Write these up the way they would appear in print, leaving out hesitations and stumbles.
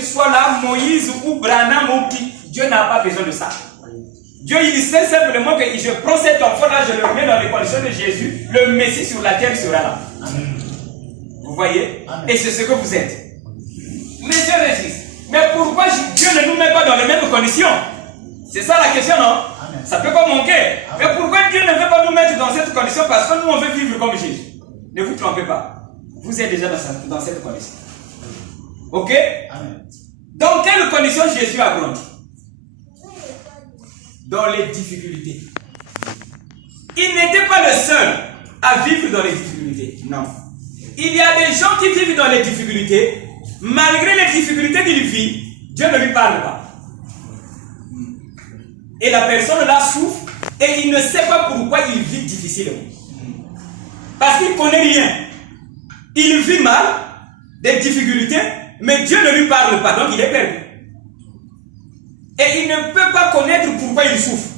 Jésus soit là, Moïse ou Branham ou qui, Dieu n'a pas besoin de ça. Dieu, il sait simplement que je prends cet enfant-là, je le mets dans les conditions de Jésus, le Messie sur la terre sera là. Vous voyez? Et c'est ce que vous êtes. Monsieur Régis, mais pourquoi Dieu ne nous met pas dans les mêmes conditions? C'est ça la question, non? Ça ne peut pas manquer. Mais pourquoi Dieu ne veut pas nous mettre dans cette condition? Parce que nous, on veut vivre comme Jésus. Ne vous trompez pas. Vous êtes déjà dans cette condition. Ok? Dans quelles conditions Jésus a grandi? Dans les difficultés. Il n'était pas le seul à vivre dans les difficultés. Non. Il y a des gens qui vivent dans les difficultés. Malgré les difficultés qu'il vit, Dieu ne lui parle pas. Et la personne là souffre et il ne sait pas pourquoi il vit difficilement. Parce qu'il ne connaît rien. Il vit mal, des difficultés, mais Dieu ne lui parle pas, donc il est perdu. Et il ne peut pas connaître pourquoi il souffre.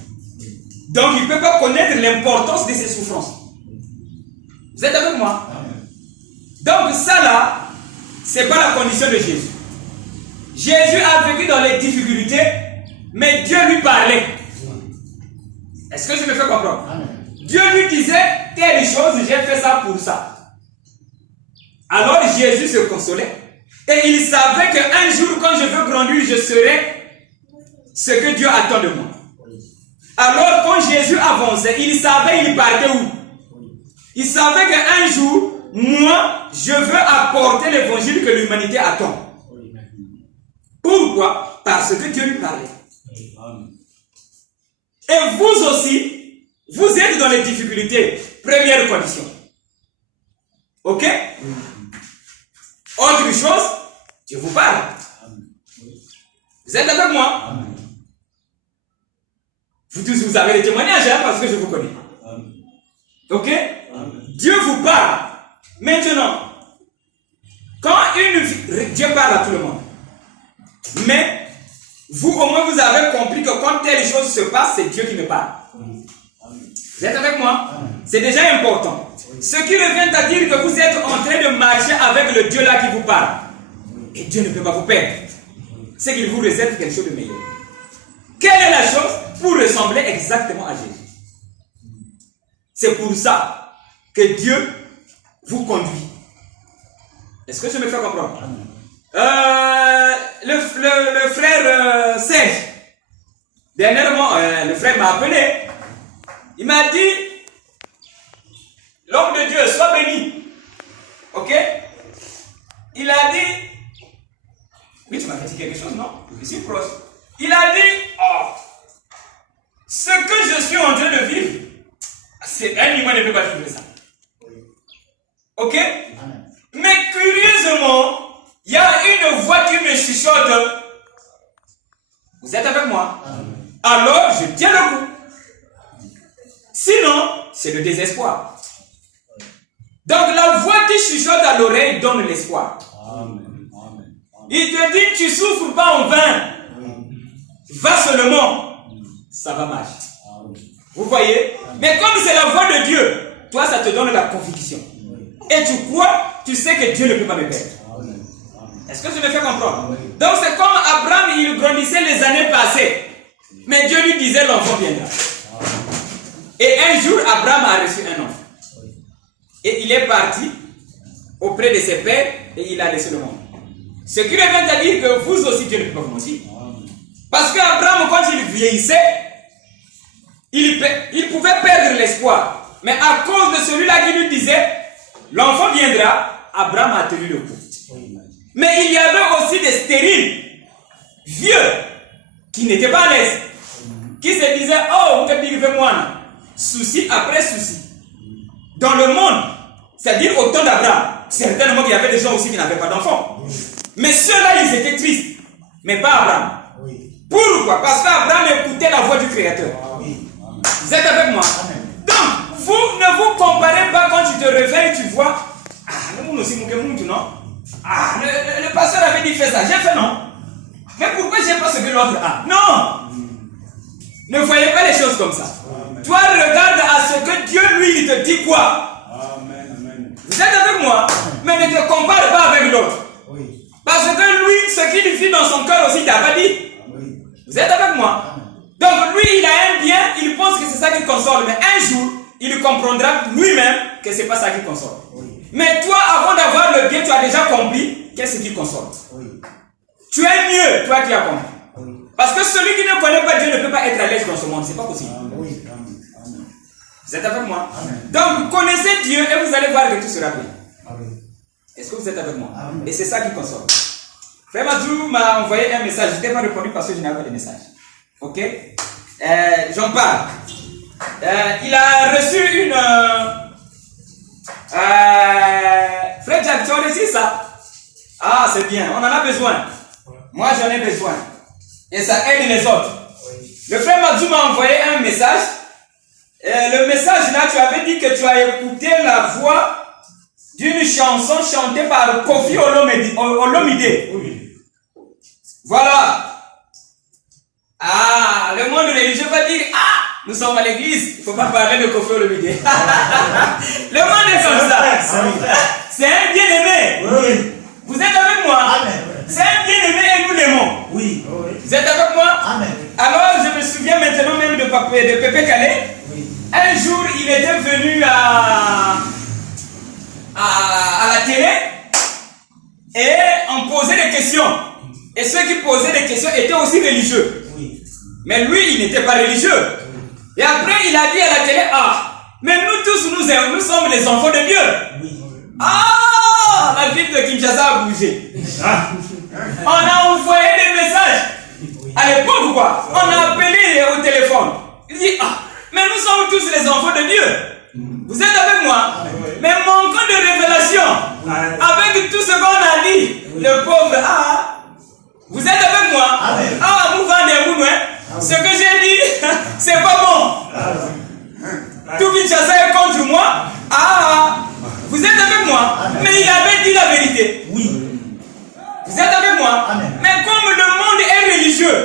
Donc il ne peut pas connaître l'importance de ses souffrances. Vous êtes avec moi? Donc ça là, ce n'est pas la condition de Jésus. Jésus a vécu dans les difficultés, mais Dieu lui parlait. Est-ce que je me fais comprendre? Dieu lui disait, telle chose, j'ai fait ça pour ça. Alors Jésus se consolait. Et il savait qu'un jour, quand je veux grandir, je serai ce que Dieu attend de moi. Alors quand Jésus avançait, il savait il partait où. Il savait qu'un jour, moi, je veux apporter l'évangile que l'humanité attend. Pourquoi? Parce que Dieu lui parlait. Et vous aussi, vous êtes dans les difficultés. Première condition. Ok? Autre chose, Dieu vous parle. Vous êtes avec moi? Vous tous, vous avez des témoignages, hein, parce que je vous connais. Ok? Dieu vous parle. Maintenant, quand Dieu parle à tout le monde. Mais, vous au moins vous avez compris que quand telle chose se passe, c'est Dieu qui me parle. Vous êtes avec moi? C'est déjà important. Ce qui revient à dire que vous êtes en train de marcher avec le Dieu là qui vous parle. Et Dieu ne peut pas vous perdre. C'est qu'il vous réserve quelque chose de meilleur. Quelle est la chose? Pour ressembler exactement à Jésus. C'est pour ça que Dieu vous conduit. Est-ce que je me fais comprendre? Le frère Serge, dernièrement, le frère m'a appelé. Il m'a dit, l'homme de Dieu, sois béni. Ok? Il a dit, oui, tu m'as dit quelque chose, non? Je suis proche. Il a dit, oh, ce que je suis en train de vivre, c'est un humain ne peut pas vivre ça. Ok? Mais curieusement, il y a une voix qui me chuchote. Vous êtes avec moi? Alors, je tiens le coup. Sinon, c'est le désespoir. Donc, la voix qui chuchote à l'oreille donne l'espoir. Il te dit, tu ne souffres pas en vain. Va seulement. Ça va marcher. Vous voyez? Mais comme c'est la voix de Dieu, toi, ça te donne la conviction. Et tu crois, tu sais que Dieu ne peut pas me perdre. Est-ce que je me fais comprendre? Donc c'est comme Abraham, il grandissait les années passées. Mais Dieu lui disait, l'enfant viendra. Et un jour, Abraham a reçu un enfant. Et il est parti auprès de ses pères et il a laissé le monde. Ce qui revient à dire que vous aussi, Dieu ne peut pas vous mentir. Parce qu'Abraham, quand il vieillissait, il pouvait perdre l'espoir. Mais à cause de celui-là qui lui disait, l'enfant viendra, Abraham a tenu le coup. Mais il y avait aussi des stériles, vieux, qui n'étaient pas à l'aise, qui se disaient, oh, vous êtes moi, souci après souci. Dans le monde, c'est-à-dire au temps d'Abraham, certainement qu'il y avait des gens aussi qui n'avaient pas d'enfants. Mais ceux-là, ils étaient tristes, mais pas Abraham. Pourquoi? Parce qu'Abraham écoutait la voix du Créateur. Vous êtes avec moi? Donc, vous ne vous comparez pas quand tu te réveilles, tu vois, ah, nous aussi, non? Ah, le pasteur avait dit fais ça, j'ai fait non. Mais pourquoi j'ai pas ce que l'autre a? Non! Ne voyez pas les choses comme ça. Amen. Toi, regarde à ce que Dieu, lui, il te dit quoi? Amen. Vous êtes avec moi? Amen. Mais ne te compare pas avec l'autre. Oui. Parce que lui, ce qu'il vit dans aussi, il t'a pas dit. Vous êtes avec moi? Donc lui, il a un bien, il pense que c'est ça qui console, mais un jour, il comprendra lui-même que c'est pas ça qui console. Mais toi, avant d'avoir le bien, tu as déjà compris qu'est-ce qui console. Tu es mieux, toi qui as compris. Parce que celui qui ne connaît pas Dieu ne peut pas être à l'aise dans ce monde, c'est pas possible. Vous êtes avec moi? Donc, connaissez Dieu et vous allez voir que tout sera bien. Est-ce que vous êtes avec moi? Et c'est ça qui console. Frère Madou m'a envoyé un message, je n'ai pas répondu parce que je n'avais pas de message. Ok? J'en parle. Il a reçu une... Frère Jack, tu as reçu ça? Ah, c'est bien, on en a besoin. Moi, j'en ai besoin. Et ça aide les autres. Le frère Madou m'a envoyé un message. Le message là, tu avais dit que tu as écouté la voix d'une chanson chantée par Kofi Olomide. Voilà. Ah, le monde religieux va dire, ah, nous sommes à l'église, il ne faut pas parler de Kofi Olomide. Le monde est comme ça. C'est un bien-aimé. Vous êtes avec moi? C'est un bien-aimé et nous l'aimons. Vous êtes avec moi? Alors, je me souviens maintenant même de Pépé Calais. Un jour, il était venu à la télé et on posait des questions. Et ceux qui posaient des questions étaient aussi religieux. Mais lui, il n'était pas religieux. Et après, il a dit à la télé, ah, mais nous tous, nous sommes les enfants de Dieu. Ah, la ville de Kinshasa a bougé. On a envoyé des messages. À l'époque, quoi, on a appelé au téléphone. Il dit, ah, mais nous sommes tous les enfants de Dieu. Vous êtes avec moi? Mais manquant de révélation, avec tout ce qu'on a dit, le pauvre, ah, vous êtes avec moi? Ah, ce que j'ai dit, c'est pas bon. Tout Kinshasa est contre moi. Ah, vous êtes avec moi? Mais il avait dit la vérité. Vous êtes avec moi? Mais comme le monde est religieux,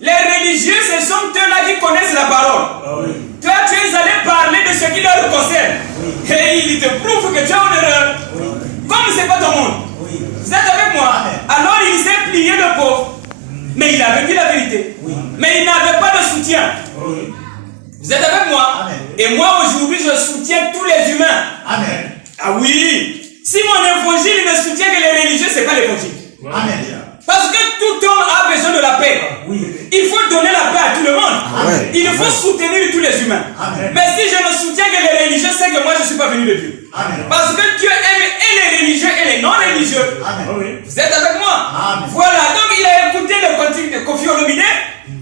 les religieux, ce sont eux-là qui connaissent la parole. Toi, tu es allé parler de ce qui leur concerne. Et il te prouve que tu as une erreur. Comme c'est pas ton monde. Vous êtes avec moi? Alors il s'est plié le pauvre. Mais il avait dit la vérité. Mais il n'avait pas de soutien. Vous êtes avec moi? Et moi aujourd'hui, je soutiens tous les humains. Ah oui. Si mon évangile ne soutient que les religieux, ce n'est pas l'évangile. Parce que tout homme a besoin de la paix. Il faut donner la paix à tout le monde. Il faut soutenir tous les humains. Mais si je ne soutiens que les religieux, c'est que moi je ne suis pas venu de Dieu. Parce que Dieu aime et les religieux et les non-religieux. Vous êtes avec moi? Voilà, donc il a écouté le contenu de Kofi Olomide.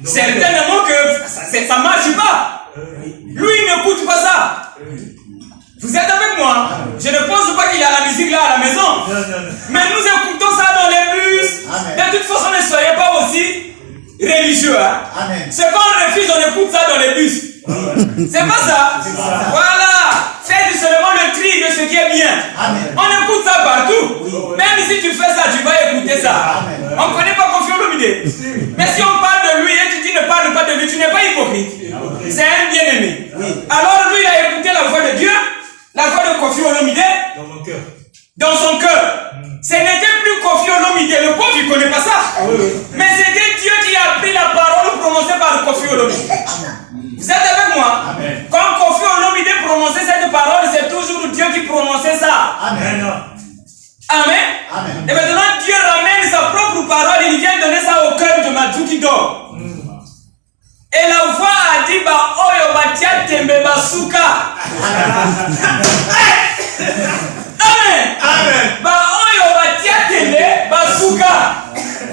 Certainement que ça ne marche pas. Lui, il n'écoute pas ça. Vous êtes avec moi? Je ne pense pas qu'il y a la musique là à la maison. Mais nous écoutons ça dans les bus. De toute façon, ne soyez pas aussi religieux. Ce qu'on refuse, on écoute ça dans les bus. C'est pas ça? Voilà. Faites seulement le tri de ce qui est bien. On écoute ça partout. Même si tu fais ça, tu vas écouter ça. On ne connaît pas Kofi Olomide. Mais si on parle de lui et tu dis ne parle pas de lui, tu n'es pas hypocrite. C'est un bien-aimé. Alors lui, il a écouté la voix de Dieu. La voix de Kofi Olomide dans son cœur. Ce n'était plus Kofi Olomide, le pauvre, il ne connaît pas ça. Mais c'était Dieu qui a pris la parole prononcée par Kofi Olomide. Vous êtes avec moi? Quand Kofi Olomide prononçait cette parole, c'est toujours Dieu qui prononçait ça. Amen. Et maintenant, Dieu ramène sa propre parole, il vient donner ça au cœur de Madou qui dort. Et la voix a dit, bah, oyo batia tembe basuka. Amen. Bah, oyo batia tembe basuka.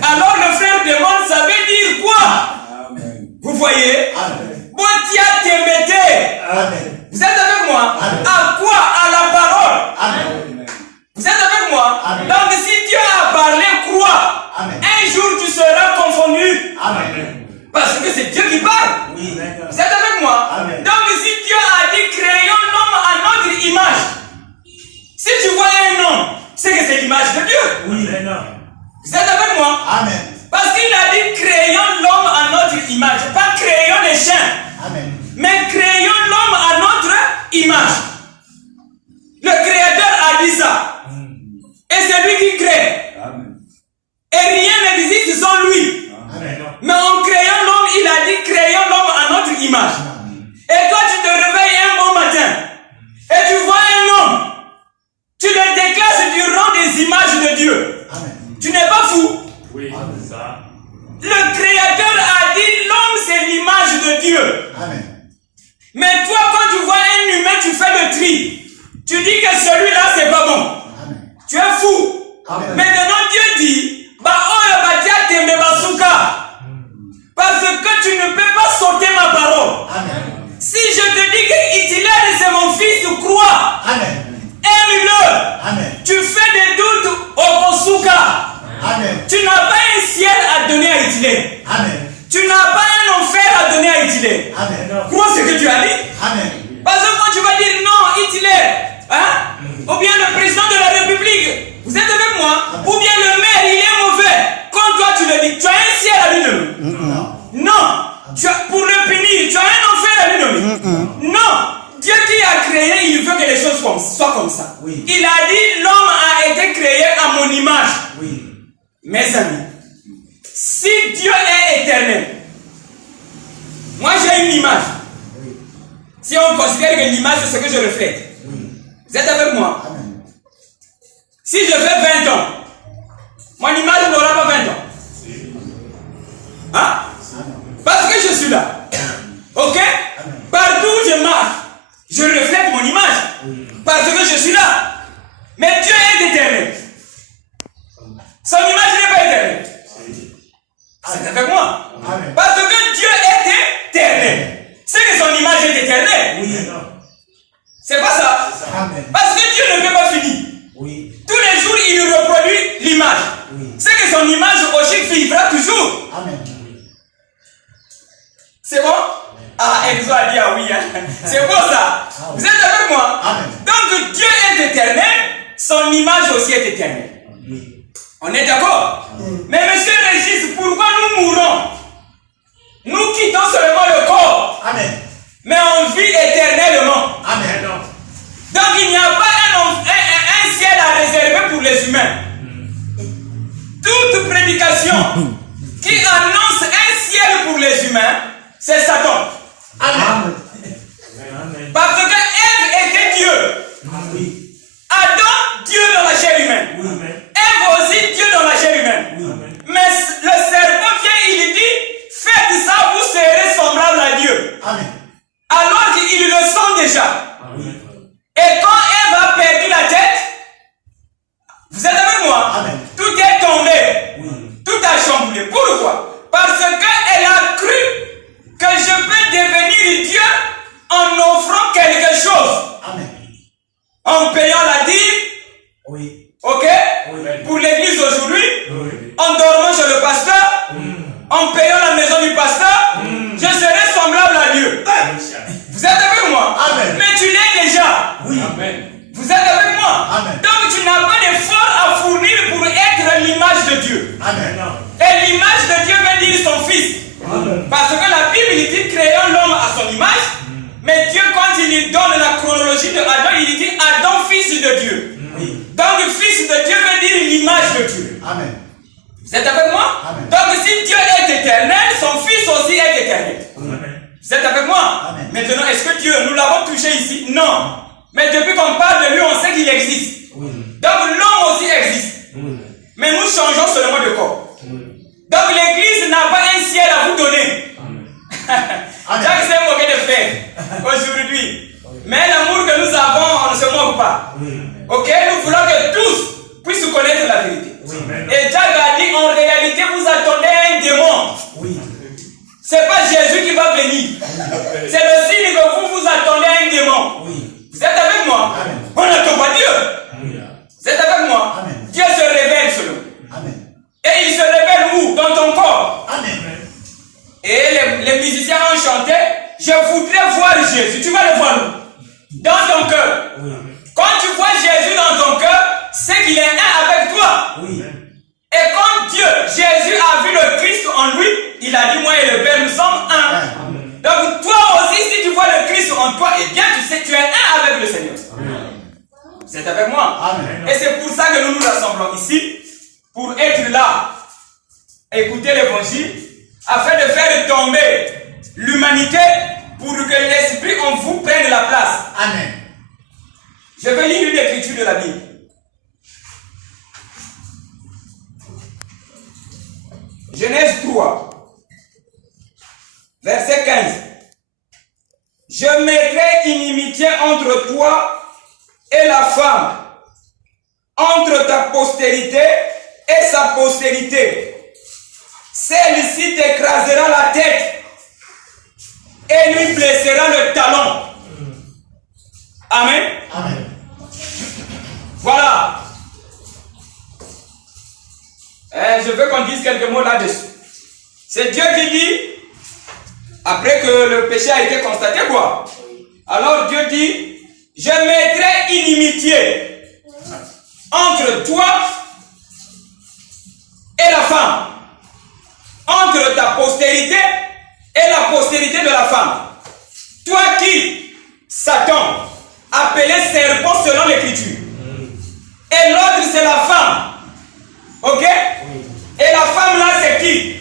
Alors le frère demande, ça veut dire quoi? Vous voyez? Botia tembete. Vous êtes avec moi? À quoi? À la parole. Vous êtes avec moi? Donc si Dieu a parlé, crois. Un jour tu seras confondu. Parce que c'est Dieu qui parle. Vous êtes avec moi? Donc si Dieu a dit créons l'homme à notre image. Si tu vois un homme, c'est que c'est l'image de Dieu. Vous êtes avec moi? Parce qu'il a dit créons l'homme à notre image. Pas créons les chiens. Mais créons l'homme à notre image. Le Créateur a dit ça. Et c'est lui qui crée. Et rien n'existe en lui. Mais en créant l'homme, il a dit créons l'homme à notre image. Et toi, tu te réveilles un bon matin et tu vois un homme. Tu le déclasses du rang des images de Dieu. Tu n'es pas fou. Oui, c'est ça. Le Créateur a dit l'homme c'est l'image de Dieu. Mais toi, quand tu vois un humain, tu fais le tri. Tu dis que celui-là, c'est pas bon. Tu es fou. Maintenant, Dieu dit, parce que tu ne peux pas sauter ma parole. Si je te dis que Hitler, c'est mon fils, crois. Aime-le. Tu fais des doutes au Kosuka. Tu n'as pas un ciel à donner à Hitler. Tu n'as pas un enfer à donner à Hitler. Crois ce que tu as dit. Parce que quand tu vas dire non, Hitler, ou bien le président de la République, vous êtes avec moi, ou bien le maire, il est mauvais. Quand toi tu le dis, tu as un ciel à lui nommer. Non. Pour le punir, tu as un enfer à lui nommer. Non. Dieu qui a créé, il veut que les choses soient comme ça. Il a dit, l'homme a été créé à mon image. Mes amis, si Dieu est éternel, moi j'ai une image. Si on considère que l'image c'est ce que je reflète, vous êtes avec moi? Si je fais 20 ans, mon image n'aura pas 20 ans. Hein? Parce que je suis là. Ok? Partout où je marche, je reflète mon image. Parce que je suis là. Mais Dieu est éternel. Son image n'est pas éternelle. C'est avec moi. Parce que Dieu est éternel. C'est que son image est éternelle. C'est pas ça. Parce que Dieu ne peut pas finir. Tous les jours, il reproduit l'image. C'est que son image aussi vivra toujours. C'est bon? Ah, Exo a dit ah oui. C'est bon ça. Vous êtes avec moi? Donc Dieu est éternel. Son image aussi est éternelle. On est d'accord? Mais monsieur Régis, pourquoi nous mourons? Nous quittons seulement le corps. Mais on vit éternellement. Donc il n'y a pas un ciel à réserver pour les humains. Toute prédication qui annonce un ciel pour les humains, c'est Satan. Parce que Ève était Dieu. Adam, Dieu dans la chair humaine. Ève aussi, Dieu dans la chair humaine. Mais le serpent vient, il dit, faites ça, vous serez semblable à Dieu. Alors qu'ils le sont déjà. Et quand Ève a perdu la tête, vous êtes avec moi? Tout est tombé. Tout a chamboulé. Pourquoi? Parce qu'elle a cru que je peux devenir Dieu en offrant quelque chose. En payant la dîme. Ok? Pour l'église aujourd'hui. En dormant chez le pasteur. En payant la maison du pasteur. Je serai semblable à Dieu. Vous êtes avec moi? Mais tu l'es déjà. Vous êtes avec moi? Donc tu n'as pas d'effort à fournir pour être l'image de Dieu. Et l'image de Dieu veut dire son fils. Parce que la Bible dit créons l'homme à son image. Mais Dieu, quand il lui donne la chronologie de Adam, il dit Adam, fils de Dieu. Donc fils de Dieu veut dire l'image de Dieu. Vous êtes avec moi? Donc si Dieu est éternel, son fils aussi est éternel. Vous êtes avec moi? Maintenant, est-ce que Dieu, nous l'avons touché ici? Non. Mais depuis qu'on parle de lui, on sait qu'il existe. Donc l'homme aussi existe. Mais nous changeons seulement de corps. Donc l'église n'a pas un ciel à vous donner. Jacques s'est moqué de frères aujourd'hui. Mais l'amour que nous avons, on ne se moque pas. Ok? Nous voulons que tous puissent connaître la vérité. Et Jacques a dit, en réalité, vous attendez un démon. C'est pas Jésus qui va venir. C'est le signe que vous attendez un démon. Vous êtes avec moi? On n'attend pas Dieu. Vous êtes avec moi? Dieu se révèle selon. Et il se révèle où? Dans ton corps. Et les musiciens ont chanté, je voudrais voir Jésus. Tu vas le voir où? Dans ton cœur. Quand tu vois Jésus dans ton cœur, c'est qu'il est un avec toi. Et quand Dieu, Jésus a vu le Christ en lui, il a dit, moi et le Père, nous sommes un. Donc toi aussi, si tu vois le Christ en toi, eh bien tu sais, tu es un avec le Seigneur. Vous êtes avec moi? Et c'est pour ça que nous nous rassemblons ici, pour être là. écouter l'évangile afin de faire tomber l'humanité pour que l'esprit en vous prenne la place. Amen. Je vais lire une écriture de la Bible. Genèse 3, verset 15. Je mettrai inimitié entre toi et la femme, entre ta postérité et sa postérité. Celle-ci t'écrasera la tête et lui blessera le talon. Amen. Amen. Voilà. Je veux qu'on dise quelques mots là-dessus. C'est Dieu qui dit, après que le péché a été constaté, quoi. Alors Dieu dit, je mettrai inimitié entre toi et la femme, entre ta postérité et la postérité de la femme. Toi qui, Satan, appelé serpent selon l'écriture, et l'autre c'est la femme. Ok? Et la femme là c'est qui?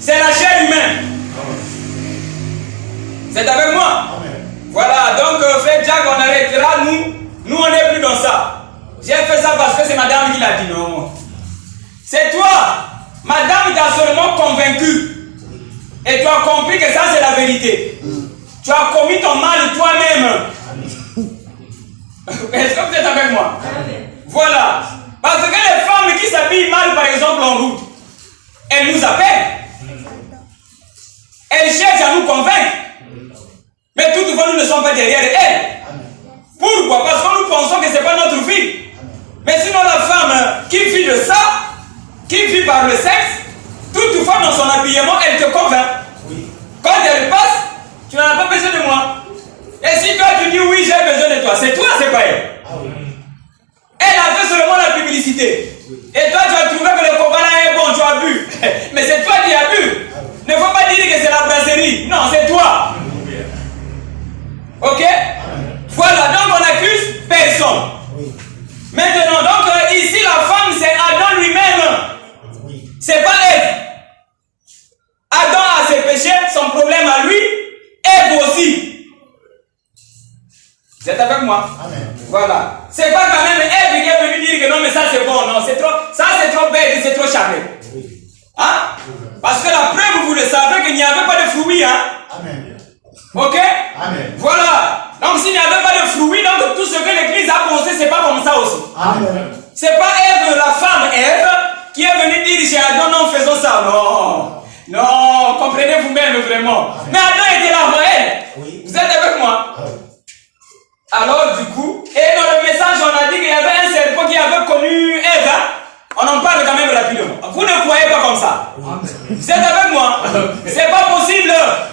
C'est la chair humaine. C'est avec moi? Voilà, donc frère Jack, on arrêtera, nous on n'est plus dans ça. J'ai fait ça parce que c'est madame qui l'a dit, non. C'est toi, madame t'a seulement convaincu. Et tu as compris que ça c'est la vérité. Tu as commis ton mal toi-même. Est-ce que vous êtes avec moi? Voilà. Parce que les femmes qui s'habillent mal, par exemple, en route, elles nous appellent. Elles cherchent à nous convaincre. Mais toutefois, nous ne sommes pas derrière elles. Pourquoi? Parce que nous pensons que ce n'est pas notre vie. Mais sinon, la femme qui vit de ça, qui vit par le sexe, toutefois, dans son habillement, elle te convainc. Quand elle passe, tu n'en as pas besoin de moi. Et si toi, tu dis oui, j'ai besoin de toi, c'est toi, c'est pas elle. Elle a fait seulement la publicité. Et toi, tu as trouvé que le coca là est bon, tu as bu. Mais c'est toi qui as bu. Ne faut pas dire que c'est la brasserie. Non, c'est toi. Ok? Voilà, donc on n'accuse personne. Maintenant, donc ici, la femme, c'est Adam lui-même. C'est pas Ève. Adam a ses péchés, son problème à lui, Ève aussi. Vous êtes avec moi? Amen. Voilà. C'est pas quand même Ève qui est venue dire que non, mais ça c'est bon, non, c'est trop, ça c'est trop bête, c'est trop charmé. Hein? Parce que la preuve, vous le savez, qu'il n'y avait pas de fruits, hein? Amen. Ok? Amen. Voilà. Donc s'il n'y avait pas de fruits, donc tout ce que l'église a pensé, c'est pas comme ça aussi. Amen. C'est pas Ève, la femme Ève, qui est venue dire chez Adam, non, faisons ça. Non. Non, comprenez vous-même vraiment. Amen. Mais Adam était là pour elle. Oui. Vous êtes avec moi? Alors du coup, et dans le message on a dit qu'il y avait un serpent qui avait connu Ève, hein? On en parle quand même rapidement. Vous ne croyez pas comme ça? Amen. Vous êtes avec moi? C'est pas possible.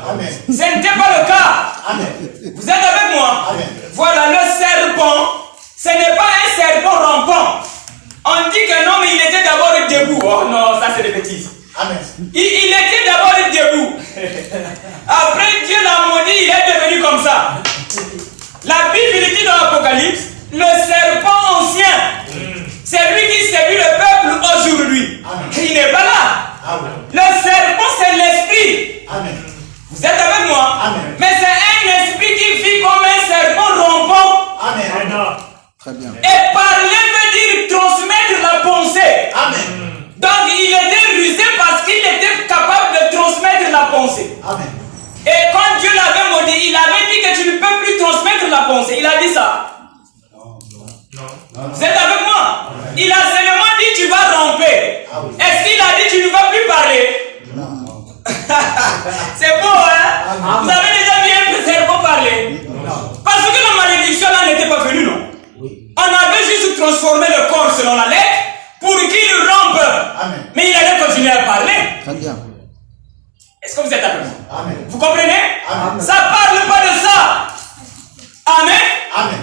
Amen. Ce n'était pas le cas. Amen. Vous êtes avec moi? Amen. Voilà, le serpent, ce n'est pas un serpent rampant. On dit que non, mais il était d'abord debout. Oh non, ça c'est des bêtises. Amen. Il était d'abord debout. Après Dieu l'a maudit, il est devenu comme ça. La Bible dit dans l'Apocalypse, le serpent ancien, c'est lui qui séduit le peuple aujourd'hui. Il n'est pas là. Le serpent, c'est l'esprit. Vous êtes avec moi? Amen. Mais c'est un esprit qui vit comme un serpent rampant. Amen. Très bien. Et parler veut dire transmettre la pensée. Amen. Donc il était rusé parce qu'il était capable de transmettre la pensée. Amen. Et quand Dieu l'avait maudit, il avait dit que tu ne peux plus transmettre la pensée. Il a dit ça. Vous êtes avec moi? Il a seulement dit tu vas ramper. Est-ce qu'il a dit tu ne vas plus parler? C'est beau, hein? Vous avez déjà vu un serpent parler? Parce que la malédiction là n'était pas venue, non? On avait juste transformé le corps selon la lettre pour qu'il rampe. Mais il allait continuer à parler. Très bien. Est-ce que vous êtes avec moi? Amen. Vous comprenez? Amen. Ça parle pas de ça. Amen. Amen.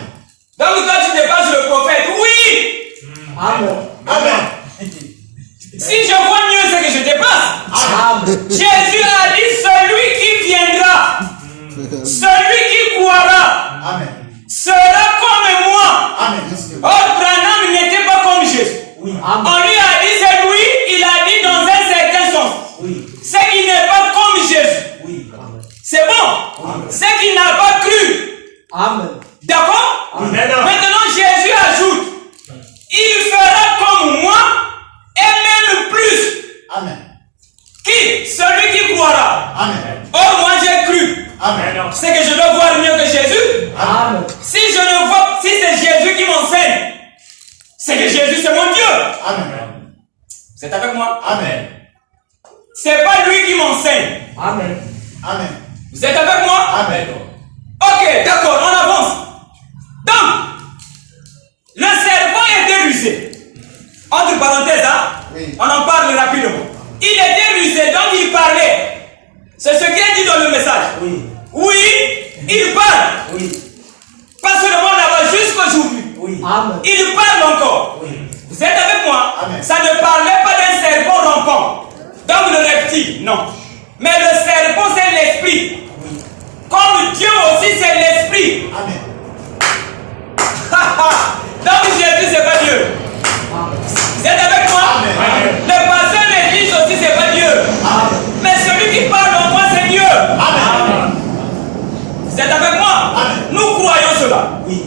Donc toi tu dépasses le prophète. Oui. Amen. Amen. Si je vois mieux ce que je dépasse. Amen. Jésus a dit celui qui viendra, celui qui croira, Amen. sera comme moi. Amen. Or Branham n'était pas comme Jésus. Oui. On lui a dit c'est lui, il a dit dans un certain Amen. Qui? Celui qui croira. Amen. Oh, moi j'ai cru. Amen. C'est que je dois voir mieux que Jésus. Amen. Si je ne vois, si c'est Jésus qui m'enseigne, c'est que Jésus c'est mon Dieu. Amen. Vous êtes avec moi? Amen. C'est pas lui qui m'enseigne. Amen. Amen. Vous êtes avec moi? Amen. Ok, d'accord, on avance. Donc, le serpent était rusé. Entre parenthèses, hein? Oui. On en parle rapidement. Il était rusé, donc il parlait. C'est ce qui est dit dans le message. Oui. Oui, il parle. Oui. Pas seulement là-bas, jusqu'aujourd'hui. Oui. Amen. Il parle encore. Oui. Vous êtes avec moi? Amen. Ça ne parlait pas d'un serpent rampant. Donc le reptile, non. Mais le serpent, c'est l'esprit. Oui. Comme Dieu aussi, c'est l'esprit. Amen. Donc Jésus, c'est pas Dieu. Vous êtes avec moi? Amen. Le pasteur de l'église aussi, c'est pas Dieu. Amen. Mais celui qui parle en moi, c'est Dieu. Amen. Vous êtes avec moi? Amen. Nous croyons cela. Oui.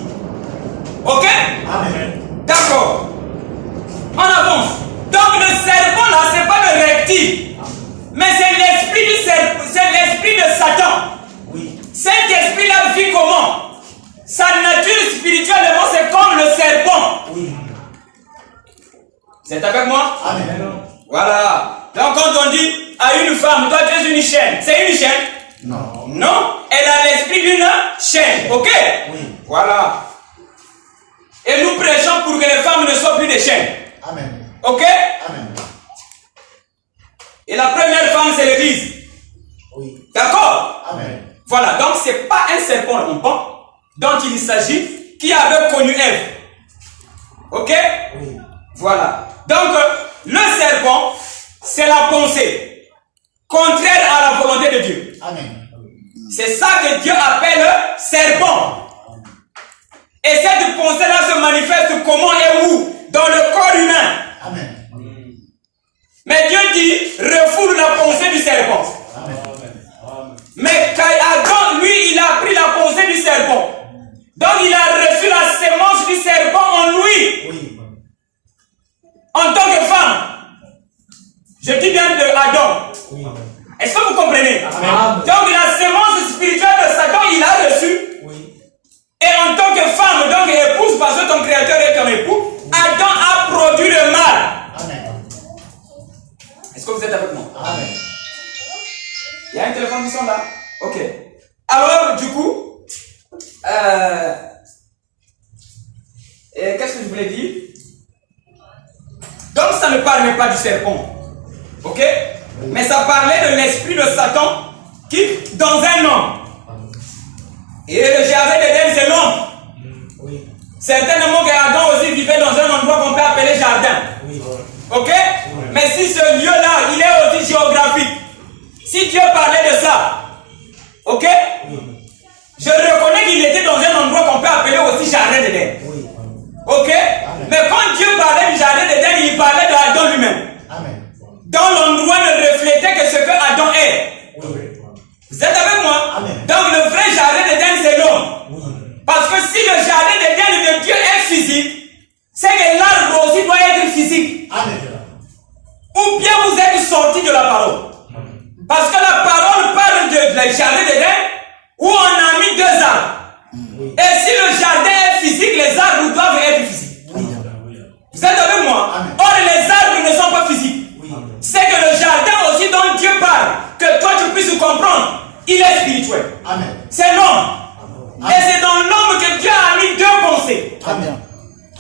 Ok? Amen. D'accord. On avance. Donc le serpent là, c'est pas le reptile. Mais c'est l'esprit du serpent, c'est l'esprit de Satan. Oui. Cet esprit-là vit comment? Sa nature spirituellement, c'est comme le serpent. Oui. Vous êtes avec moi? Amen. Voilà. Donc quand on dit à une femme, toi tu es une chaîne, c'est une chaîne? Non. Non, elle a l'esprit d'une chaîne. Ok? Oui. Voilà. Et nous prêchons pour que les femmes ne soient plus des chaînes. Amen. Ok? Amen. Et la première femme, c'est l'église. Oui. D'accord? Amen. Voilà, donc ce n'est pas un serpent rampant dont il s'agit qui avait connu Ève. Ok? Oui. Voilà. Donc, le serpent, c'est la pensée contraire à la volonté de Dieu. Amen. C'est ça que Dieu appelle serpent. Et cette pensée-là se manifeste comment et où? Dans le corps humain. Amen. Mais Dieu dit, refoule la pensée du serpent. Amen. Mais Adam, lui, il a pris la pensée du serpent. Donc il a reçu la sémence du serpent en lui. Oui. En tant que femme. Je dis bien de Adam. Oui. Est-ce que vous comprenez? Amen. Donc la sémence spirituelle de Satan, il a reçu. Oui. Et en tant que femme, donc épouse, parce que ton créateur est ton époux, Adam a produit le mal. Amen. Est-ce que vous êtes avec moi? Amen. Il y a un téléphone qui sonne là? Ok. Alors, du coup, qu'est-ce que je voulais dire? Donc, ça ne parlait pas du serpent. Ok? Mais ça parlait de l'esprit de Satan qui, dans un homme. Et le jardin d'Éden, c'est l'homme. Oui. Certainement qu'Adam aussi vivait dans un endroit qu'on peut appeler jardin. Oui. Ok? Mais si ce lieu-là, il est aussi géographique. Si Dieu parlait de ça, ok? Je reconnais qu'il était dans un endroit qu'on peut appeler aussi jardin d'Éden. Oui. Ok? Mais quand Dieu parlait du jardin d'Éden, il parlait de Adam lui-même. Amen. Dans l'endroit ne reflétait que ce que Adam est. Oui. Vous êtes avec moi? Amen. Donc le vrai jardin d'Éden, c'est l'homme. Oui. Parce que si le jardin d'Éden de Dieu est physique, c'est que l'arbre aussi doit être physique. Amen. Ou bien vous êtes sortis de la parole. Parce que la parole parle de la jardin d'Éden où on a mis deux arbres. Et si le jardin est physique, les arbres doivent être physiques. Oui. Vous êtes avec moi? Amen. Or, les arbres ne sont pas physiques. Oui. C'est que le jardin aussi dont Dieu parle, que toi tu puisses comprendre, il est spirituel. Amen. C'est l'homme. Et c'est dans l'homme que Dieu a mis deux pensées. Amen.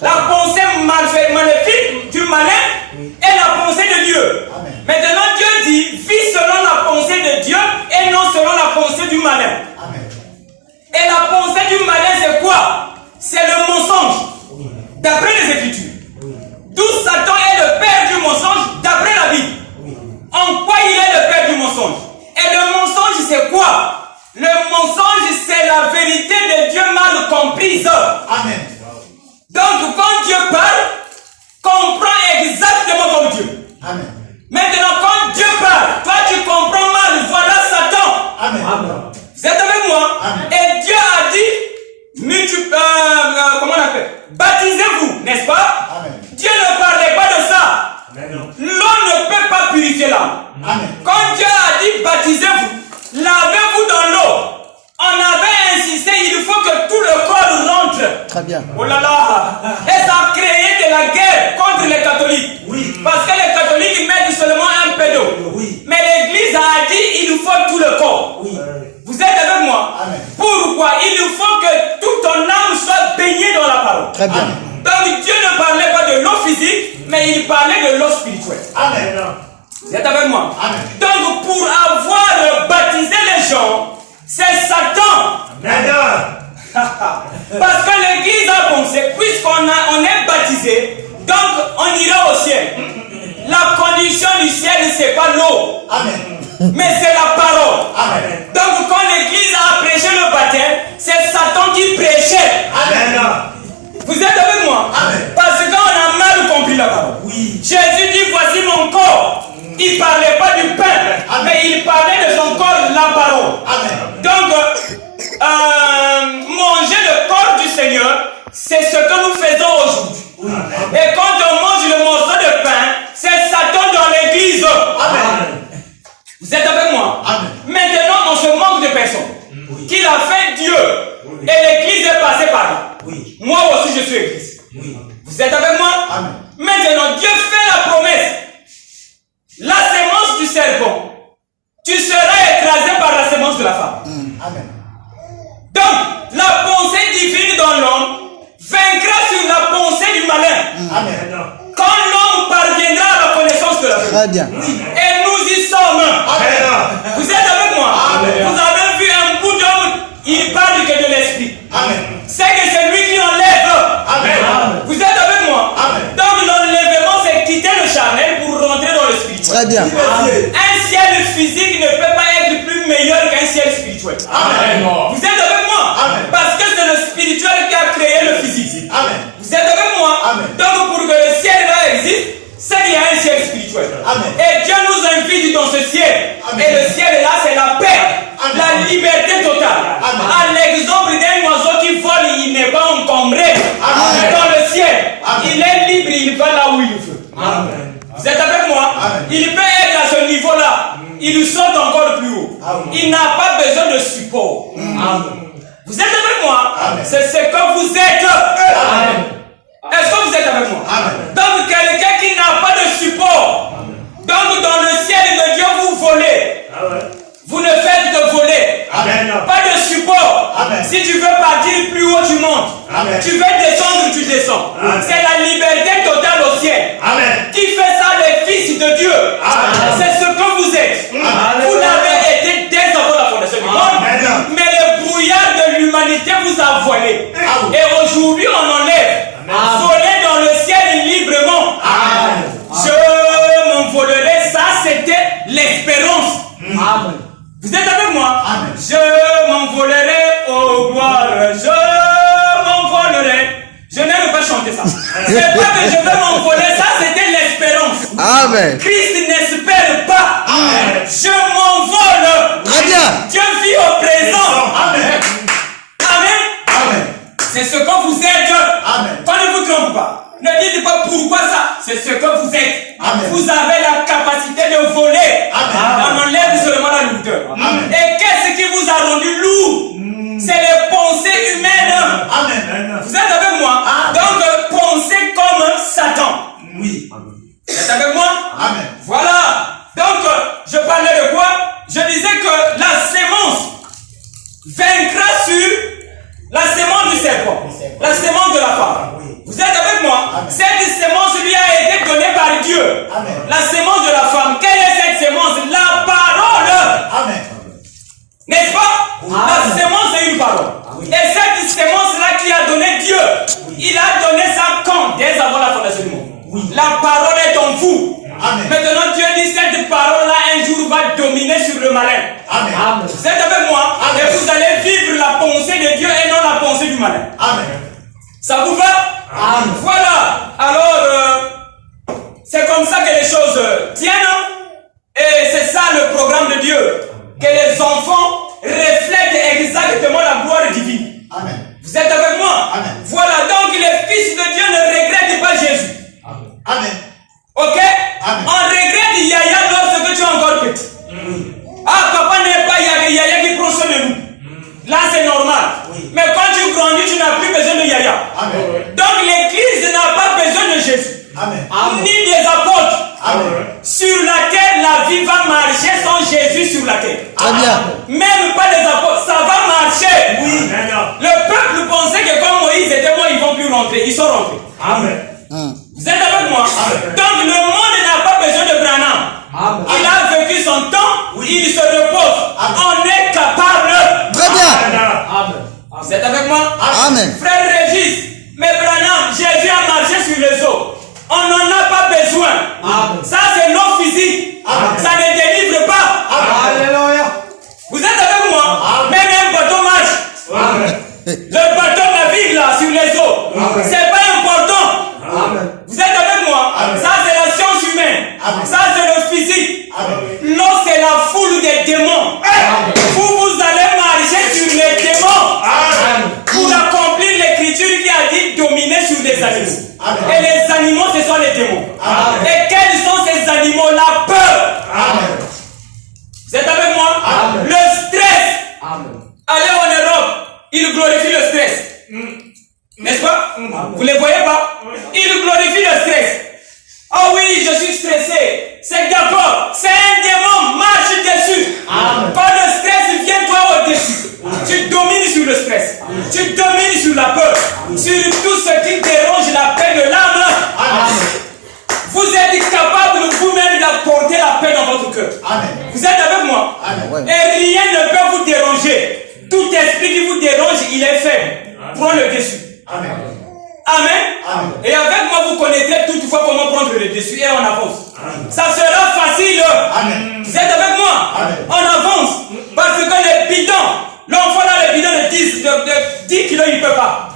La pensée maléfique du malin et la pensée de Dieu. Amen. Maintenant, Dieu dit, vis selon la pensée de Dieu et non selon la pensée du malin. Amen. Et la pensée du malin, c'est quoi? C'est le mensonge, Oui. d'après les Écritures. Oui. D'où Satan est le père du mensonge, d'après la Bible. Oui. En quoi il est le père du mensonge? Et le mensonge, c'est quoi? Le mensonge, c'est la vérité de Dieu mal comprise. Amen. Donc, quand Dieu parle, comprends exactement comme Dieu. Amen. Maintenant, quand Dieu parle, toi tu comprends mal, voilà Satan. Amen. Vous êtes avec moi? Amen. Et Dieu a dit, comment on appelle? Baptisez-vous, n'est-ce pas? Amen. Dieu ne parlait pas de ça. Amen. L'homme ne peut pas purifier pas. Amen. Quand Dieu a dit baptisez-vous, lavez-vous dans l'eau, on avait insisté, il faut que tout le corps rentre. Très bien. Oh là là. Et ça a créé de la guerre contre les catholiques. Oui. Parce que les catholiques mettent seulement un peu d'eau. Oui. Mais l'église a dit il nous faut tout le corps. Oui. Vous êtes avec moi? Amen. Pourquoi? Il nous faut que toute ton âme soit baignée dans la parole. Très bien. Donc Dieu ne parlait pas de l'eau physique, mais il parlait de l'eau spirituelle. Amen. Vous êtes avec moi? Amen. Donc pour avoir baptisé les gens, c'est Satan. Amen. Parce que l'église a pensé, puisqu'on est baptisé, donc on ira au ciel. La condition du ciel, c'est pas l'eau, Amen. mais c'est la parole. Amen. Donc quand l'église a prêché le baptême, c'est Satan qui prêchait. Amen. Vous êtes avec moi? Amen. Parce qu'on a mal compris la parole. Oui. Jésus dit, voici mon corps. Il ne parlait pas du pain, mais il parlait de son corps, la parole. Amen. Donc, manger le corps du Seigneur, c'est ce que nous faisons aujourd'hui. Oui. Et quand on mange le morceau de pain, c'est Satan dans l'église. Amen. Vous êtes avec moi? Amen. Maintenant, on se manque de personnes. Qu'il a fait Dieu. Et l'église est passée par là. Oui. Moi aussi, je suis église. Oui. Vous êtes avec moi? Amen. Maintenant, Dieu fait la promesse. La sémence du serpent, tu seras écrasé par la sémence de la femme. Amen. Donc, la pensée divine dans l'homme vaincra sur la pensée du malin. Amen. Quand l'homme parviendra à la connaissance de la vérité. Très bien. Et nous y sommes. Amen. Vous êtes avec moi? Amen. Vous avez vu un bout d'homme, il parle que de l'esprit. Amen. C'est que c'est lui qui enlève. Amen. Vous êtes avec moi? Amen. Donc l'enlèvement, c'est quitter le charnel pour rentrer dans le spirituel. Très bien. Un ciel physique ne peut pas être plus meilleur qu'un ciel spirituel. Amen. Vous êtes avec moi? Amen. Parce que c'est le spirituel qui a créé le physique. Amen. Vous êtes avec moi? Amen. Donc pour que le ciel là existe, c'est qu'il y a un ciel spirituel. Amen. Et Dieu nous invite dans ce ciel. Amen. Et le ciel là, c'est la paix, Amen. la liberté totale. Amen. À l'exemple d'un oiseau qui vole, il n'est pas encombré. Amen. Dans le ciel, Amen. il est libre, il va là où il veut. Amen. Vous êtes avec moi? Amen. Il peut être à ce niveau-là. Il saute encore plus haut. Amen. Il n'a pas besoin de support. Amen. Vous êtes avec moi? Amen. C'est ce que vous êtes. Amen. Est-ce que vous êtes avec moi? Amen. Donc quelqu'un qui n'a pas de support. Donc dans le ciel de Dieu, vous volez. Vous ne faites que voler. Amen. Pas de support. Amen. Si tu veux partir plus haut, tu montes. Amen. Tu veux descendre, tu descends. Amen. C'est la liberté totale au ciel. Amen. Qui fait ça, les fils de Dieu? Amen. C'est ce que vous êtes. Amen. Vous l'avez été dès avant la fondation du monde. Amen. Mais le brouillard de l'humanité vous a volé. Amen. Et aujourd'hui, on enlève. Voler dans le ciel librement. Amen. Je m'envolerai. Ça, c'était l'espérance. Amen. Vous êtes avec moi? Amen. Je m'envolerai au gloire. Je m'envolerai. Je n'aime pas chanter ça. C'est pas que je vais m'envoler. Ça, c'était l'espérance. Amen. Christ n'espère pas. Amen. Je m'envole. Très bien. Dieu vit au présent. Amen. Amen. Amen. C'est ce que vous êtes. Amen. Qu'on ne vous trompe pas. Ne dites pas pourquoi ça. C'est ce que vous êtes. Amen. Vous avez la capacité de voler. Amen. On enlève seulement la lourdeur. Amen. Et qu'est-ce qui vous a rendu lourd? C'est les pensées humaines. Amen. Vous êtes avec moi? Amen. Donc pensez comme Satan. Oui. Vous êtes avec moi? Amen. Voilà. Donc je parlais de quoi? Je disais que la sémence vaincra sur la sémence du serpent, la sémence de la femme. Vous êtes avec moi? Amen. Cette sémence lui a été donnée par Dieu. Amen. La sémence de la femme. Quelle est cette sémence? La parole. Amen. N'est-ce pas? La sémence est une parole. Et cette sémence-là qui a donné Dieu, il a donné ça quand? Dès avant la fondation du monde. La parole est en vous. Amen. Maintenant, Dieu dit cette parole-là un jour va dominer sur le malin. Amen. Vous êtes avec moi? Amen. Et vous allez vivre la pensée de Dieu et non la pensée du malin. Amen. Ça vous va? Amen. Voilà. Alors, c'est comme ça que les choses tiennent. Et c'est ça le programme de Dieu. Que les enfants reflètent exactement la gloire divine. Amen. Vous êtes avec moi? Amen. Voilà. Donc, les fils de Dieu ne regrettent pas Jésus. Amen. Ok? Amen. On regrette Yahya lorsque tu va marcher sans Jésus sur la terre. Très bien. Même pas les apôtres, ça va marcher. Oui. Le peuple pensait que comme Moïse était mort, ils vont plus rentrer. Ils sont rentrés. Amen. Vous êtes avec moi? Donc le monde n'a pas besoin de Branham. Il a vécu son temps, il se repose. On est capable. Très bien. Vous êtes avec moi? Amen. Frère Régis, mais Branham, Jésus a marché sur les eaux. On n'en a pas besoin. Ça c'est l'eau physique. Ça ne délivre pas. Alléluia. Vous êtes avec moi? Même un bateau marche. Le bateau navigue là sur les eaux. C'est pas important. Vous êtes avec moi? Ça c'est la science humaine. Ça c'est le physique. L'eau c'est la foule des démons. Vous allez marcher sur les démons pour accomplir l'écriture qui a dit dominer sur les animaux. Et les animaux ce sont les démons. Et quels sont ces animaux? La peur. Vous êtes avec moi? Le stress. Allez en Europe, ils glorifient le stress. N'est-ce pas? Vous ne les voyez pas? Ils glorifient le stress. Oh oui, je suis stressé. C'est d'accord. C'est un démon. Marche dessus. Quand le stress vient toi au-dessus, tu domines sur le stress. Tu domines sur la peur. Sur tout ce qui dérange la paix de l'âme. Vous êtes capable vous-même d'apporter la paix dans votre cœur. Vous êtes avec moi? Et rien ne peut vous déranger. Tout esprit qui vous dérange, il est faible. Prends le dessus. Amen. Et avec moi, vous connaîtrez toutefois comment prendre le dessus et on avance. Ça sera facile. Vous êtes avec moi? On avance. Parce que les bidons, l'enfant dans les bidons de 10 kilos, il ne peut pas.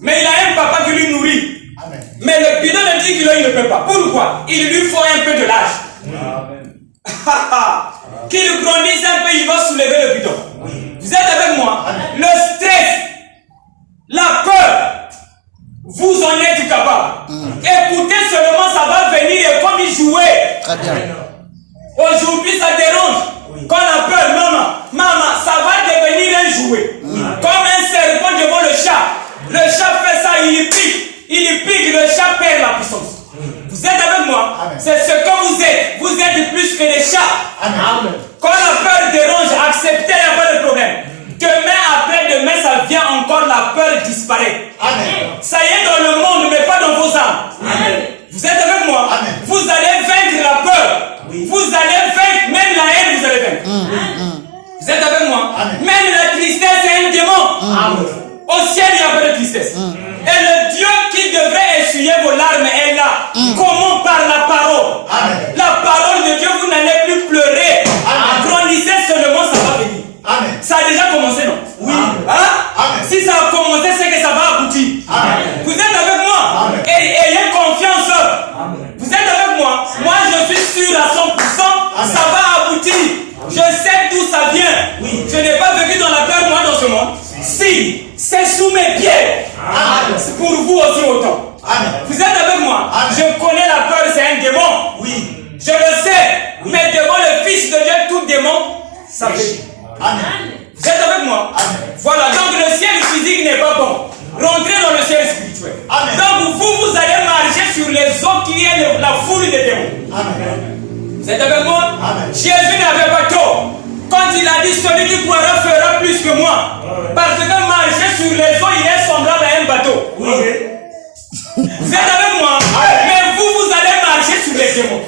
Mais il a un papa qui lui nourrit. Mais le bidon de 10 kilos, il ne peut pas. Pourquoi? Il lui faut un peu de l'âge. Qu'il grandisse un peu, il va soulever le bidon. Vous êtes avec moi? Le stress, la peur, vous en êtes capable. Écoutez seulement, ça va venir et comme il jouait. Très bien. Aujourd'hui, ça dérange. Quand la peur, maman, ça va devenir un jouet. Comme un serpent devant le chat. Le chat fait ça, il pique, le chat perd la puissance. Vous êtes avec moi? C'est ce que vous êtes. Vous êtes plus que les chats. Quand la peur dérange, acceptez, il n'y a pas de problème. Demain après demain, ça vient encore, la peur disparaît. Ça y est dans le monde, mais pas dans vos âmes. Vous êtes avec moi? Vous allez vaincre la peur. Vous allez vaincre, même la haine, vous allez vaincre. Vous êtes avec moi? Même la tristesse est un démon. Au ciel, il n'y a pas de tristesse. Et le Dieu qui devrait essuyer vos larmes est là. Comment? Par la parole. La parole de Dieu, vous n'allez plus pleurer. Grandissez seulement, ça va venir. Ça a déjà commencé, non? Oui. Si ça a commencé, c'est que ça va aboutir. Vous êtes avec moi? Et ayez confiance. Vous êtes avec moi? Moi, je suis sûr à 100%, ça va aboutir. Je sais d'où ça vient. Je n'ai pas vécu dans la peur, moi, dans ce monde. Si, c'est sous mes pieds. C'est pour vous aussi autant. Vous êtes avec moi? Je connais la peur, c'est un démon. Je le sais. Mais devant le Fils de Dieu, tout démon, ça fait. Vous êtes avec moi? Voilà, donc le ciel physique n'est pas bon. Rentrez dans le ciel spirituel. Donc vous allez marcher sur les eaux qui est la foule des démons. Vous êtes avec moi? Jésus n'avait pas tort. Quand il a dit celui qui croira fera plus que moi. Parce que marcher sur les eaux, il est semblable à un bateau. Vous êtes avec moi? Mais vous allez marcher sur les démons.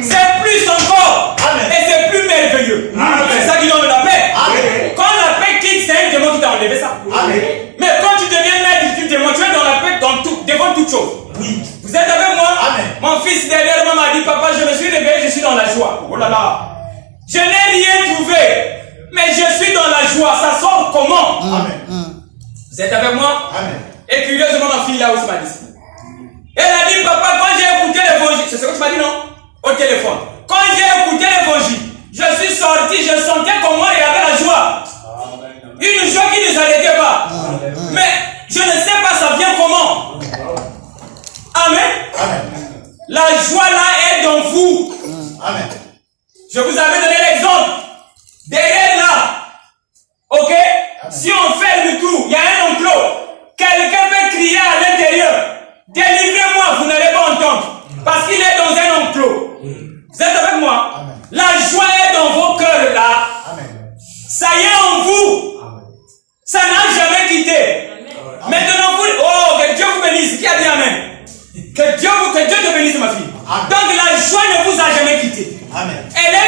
C'est plus encore. Et c'est plus merveilleux. C'est ça qui donne la paix. Quand la paix quitte, c'est un démon qui t'a enlevé ça. Mais quand tu deviens maître du démon, tu es dans la paix devant toute chose. Vous êtes avec moi? Mon fils derrière moi m'a dit, papa, je me suis réveillé, je suis dans la joie. Oh là là. Je n'ai rien trouvé. Mais je suis dans la joie. Ça sort comment? Vous êtes avec moi? Et curieusement, ma fille là aussi m'a dit. Elle a dit, papa, quand j'ai écouté l'évangile, c'est ce que tu m'as dit, non? Au téléphone. Quand j'ai écouté l'évangile, je suis sorti, je sentais comment il y avait la joie. Une joie qui ne s'arrêtait pas. Mais je ne sais pas ça vient comment. Amen. La joie là est dans vous. Je vous avais donné l'exemple. Derrière là, ok? Si on ferme tout, il y a un enclos. Quelqu'un peut crier à l'intérieur. Délivrez-moi, vous n'allez pas entendre. Parce qu'il est dans un enclos. Vous êtes avec moi?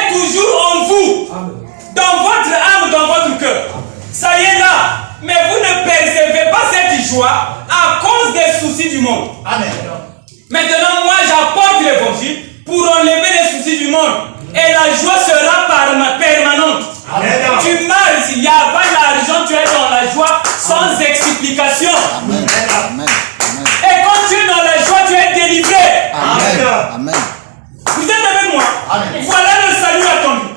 est toujours en vous, dans votre âme, dans votre cœur. Ça y est là. Mais vous ne percevez pas cette joie à cause des soucis du monde. Amen. Maintenant, moi, j'apporte l'évangile pour enlever les soucis du monde. Et la joie sera permanente. Amen. Tu marches, il n'y a pas d'argent, tu es dans la joie sans explication. Amen. Amen. Et quand tu es dans la joie, tu es délivré. Amen. Amen. Vous êtes avec moi? Amen. Voilà le salut attendu.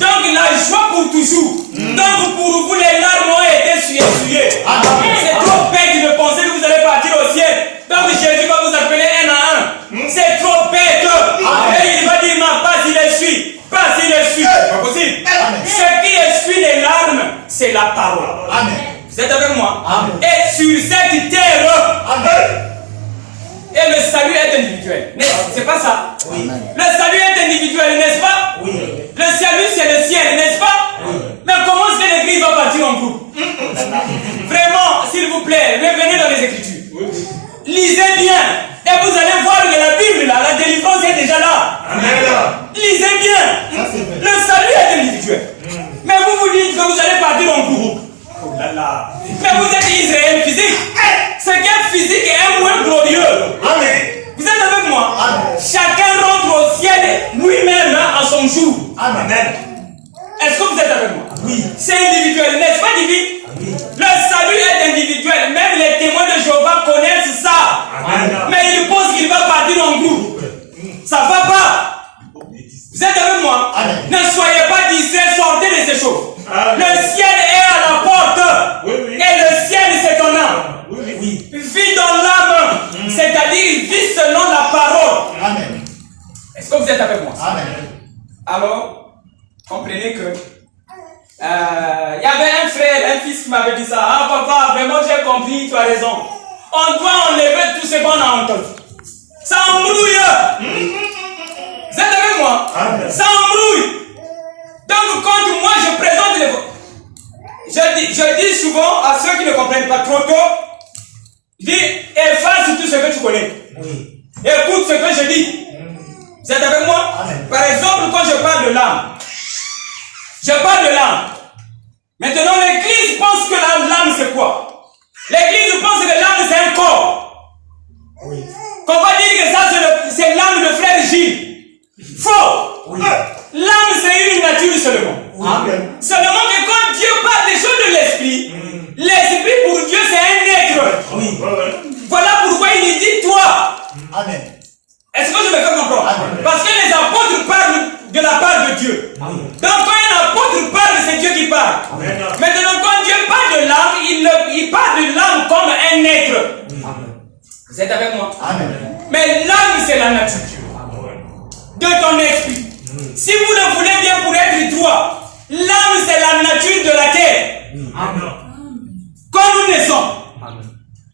Donc la joie pour toujours. Donc pour vous, les larmes ont été essuyées. C'est trop bête de penser que vous allez partir au ciel. Donc Jésus va vous appeler un à un. C'est trop bête. Et il va dire, ma passe, il essuie. Passe, il essuie. C'est pas possible. Ce qui essuie les larmes, c'est la parole. Amen. Vous êtes avec moi? Amen. Et sur cette terre, Amen. et le salut est individuel. C'est pas ça? Oui. Le salut est individuel, n'est-ce pas? Oui. Le salut, c'est le ciel, n'est-ce pas? Mais comment est-ce que l'église va partir en groupe? Vraiment, s'il vous plaît, revenez dans les Écritures. Lisez bien. Et vous allez voir que la Bible, là, la délivrance est déjà là. Amen. Lisez bien. Le salut est individuel. Mais vous dites que vous allez partir en groupe. Oh là là. Mais vous êtes Israël physique. Ce qui est physique est moins glorieux. Amen. Vous êtes avec moi? Amen. Chacun rentre au ciel lui-même à son jour. Amen. Est-ce que vous êtes avec moi? Oui. C'est individuel, n'est-ce pas, Divine? Oui. Le salut est individuel. Même les témoins de Jéhovah connaissent ça. Amen. Mais ils pensent qu'il va partir en groupe. Ça ne va pas. Vous êtes avec moi? Amen. Ne soyez pas distraits, sortez de ces choses. Amen. Le ciel est à la porte. Oui, oui. Et le ciel, c'est ton âme. Oui, oui. Vis dans l'âme. C'est-à-dire, vis selon la parole. Amen. Est-ce que vous êtes avec moi? Amen. Alors, comprenez que il y avait un frère, un fils qui m'avait dit ça. Ah papa, vraiment j'ai compris, tu as raison. On doit enlever tout ce qu'on a entendu. Ça embrouille. Vous êtes avec moi? Amen. Ça embrouille. Donc quand moi je présente les... Je dis souvent à ceux qui ne comprennent pas trop tôt, je dis efface tout ce que tu connais. Oui. Écoute ce que je dis. Vous êtes avec moi? Amen. Par exemple, quand je parle de l'âme, je parle de l'âme. Maintenant, l'église pense que l'âme c'est quoi? L'église pense que l'âme c'est un corps. Oui. Qu'on va dire que ça c'est l'âme de frère Gilles. Faux. Oui. L'âme c'est une nature seulement. Amen. Seulement que quand Dieu parle des choses de l'esprit, l'esprit pour Dieu c'est un être. Oui. Voilà pourquoi il dit toi. Amen. Est-ce que je me fais comprendre? Amen. Parce que les apôtres parlent de la part de Dieu. Amen. Donc quand un apôtre parle, c'est Dieu qui parle. Amen. Maintenant, quand Dieu parle de l'âme, il parle de l'âme comme un être. Vous êtes avec moi? Amen. Mais l'âme, c'est la nature de ton esprit. Si vous le voulez bien pour être droit, l'âme, c'est la nature de la terre. Amen. Quand nous naissons.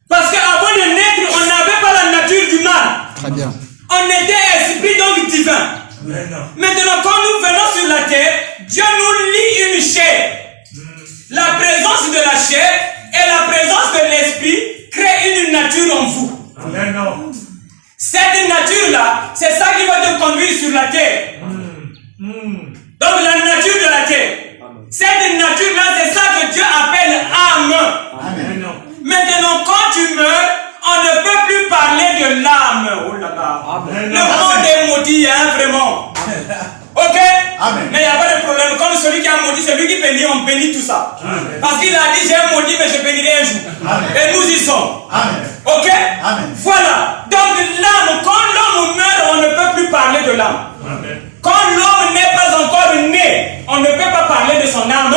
Parce qu'avant de naître, on n'avait pas la nature du mal. Très bien. On était esprit donc divin. Maintenant, quand nous venons sur la terre, Dieu nous lie une chair. La présence de la chair et la présence de l'esprit créent une nature en vous. Amen. Cette nature-là, c'est ça qui va te conduire sur la terre. Donc la nature de la terre. Cette nature-là, c'est ça que Dieu appelle âme. Amen. Maintenant, quand tu meurs, on ne peut plus parler de l'âme. Oh là là. Amen. Le monde est maudit, hein, vraiment. Ok? Amen. Mais il n'y a pas de problème. Comme celui qui a maudit, c'est lui qui bénit, on bénit tout ça. Amen. Parce qu'il a dit, j'ai maudit, mais je bénirai un jour. Amen. Et nous y sommes. Amen. Ok? Amen. Voilà. Donc l'âme, quand l'homme meurt, on ne peut plus parler de l'âme. Amen. Quand l'homme n'est pas encore né, on ne peut pas parler de son âme.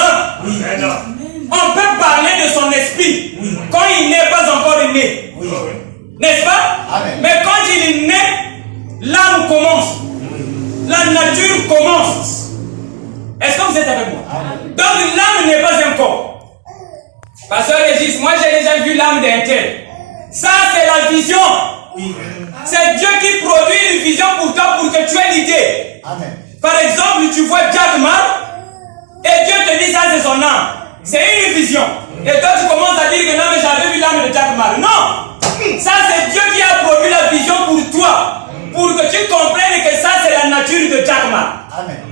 On peut parler de son esprit. Quand il n'est pas encore né. Oui. N'est-ce pas? Amen. Mais quand il est né, l'âme commence. La nature commence. Est-ce que vous êtes avec moi? Amen. Donc l'âme n'est pas un corps. Pasteur Régis, moi j'ai déjà vu l'âme d'un tel. Ça c'est la vision. C'est Dieu qui produit une vision pour toi pour que tu aies l'idée. Amen. Par exemple, tu vois Jack Ma et Dieu te dit ça c'est son âme. C'est une vision. Et toi tu commences à dire que non mais j'avais vu l'âme de Jack Ma. Non. Ça c'est Dieu qui a produit la vision pour toi. Pour que tu comprennes que ça c'est la nature de Jack Ma. Amen.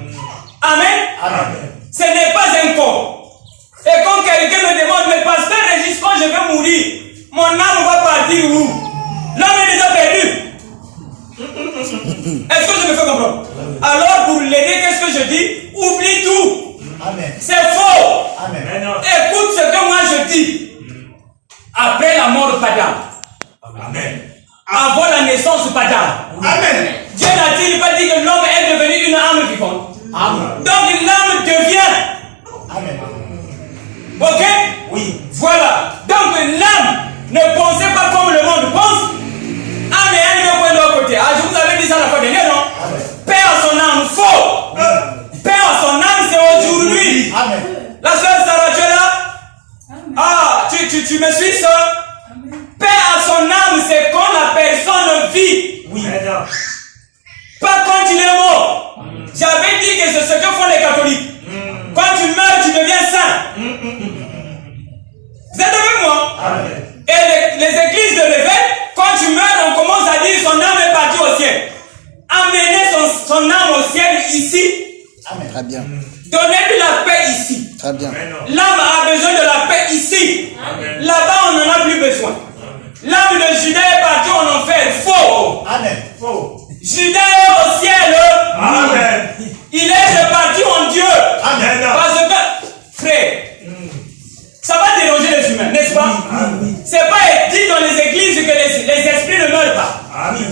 Donc l'âme devient. Amen. Ok? Oui. Voilà. Donc l'âme ne pensez pas comme le monde pense. Âme et âme de l'autre côté. Ah, je vous avais dit ça la fois dernière, non? Amen. Paix à son âme, faux. Paix à son âme, c'est aujourd'hui. Amen. La sœur Sarah, tu es là? Ah, tu me suis, sœur? Paix à son âme, c'est quand la personne vit. Oui. Pas quand il est mort. J'avais dit que c'est ce que font les catholiques. Quand tu meurs, tu deviens saint. Vous êtes avec moi? Amen. Et les églises de réveil, quand tu meurs, on commence à dire son âme est partie au ciel. Amenez son âme au ciel ici. Amen. Très bien. Donnez-lui la paix ici. Très bien. L'âme a besoin de la paix ici. Là-bas, on n'en a plus besoin. L'âme de Judas est partie en enfer. Faux. Amen. Faux. Judas est au ciel. Amen. Il est reparti en Dieu. Amen. Parce que, frère, ça va déranger les humains, n'est-ce pas? C'est pas dit dans les églises que les esprits ne meurent pas. Amen.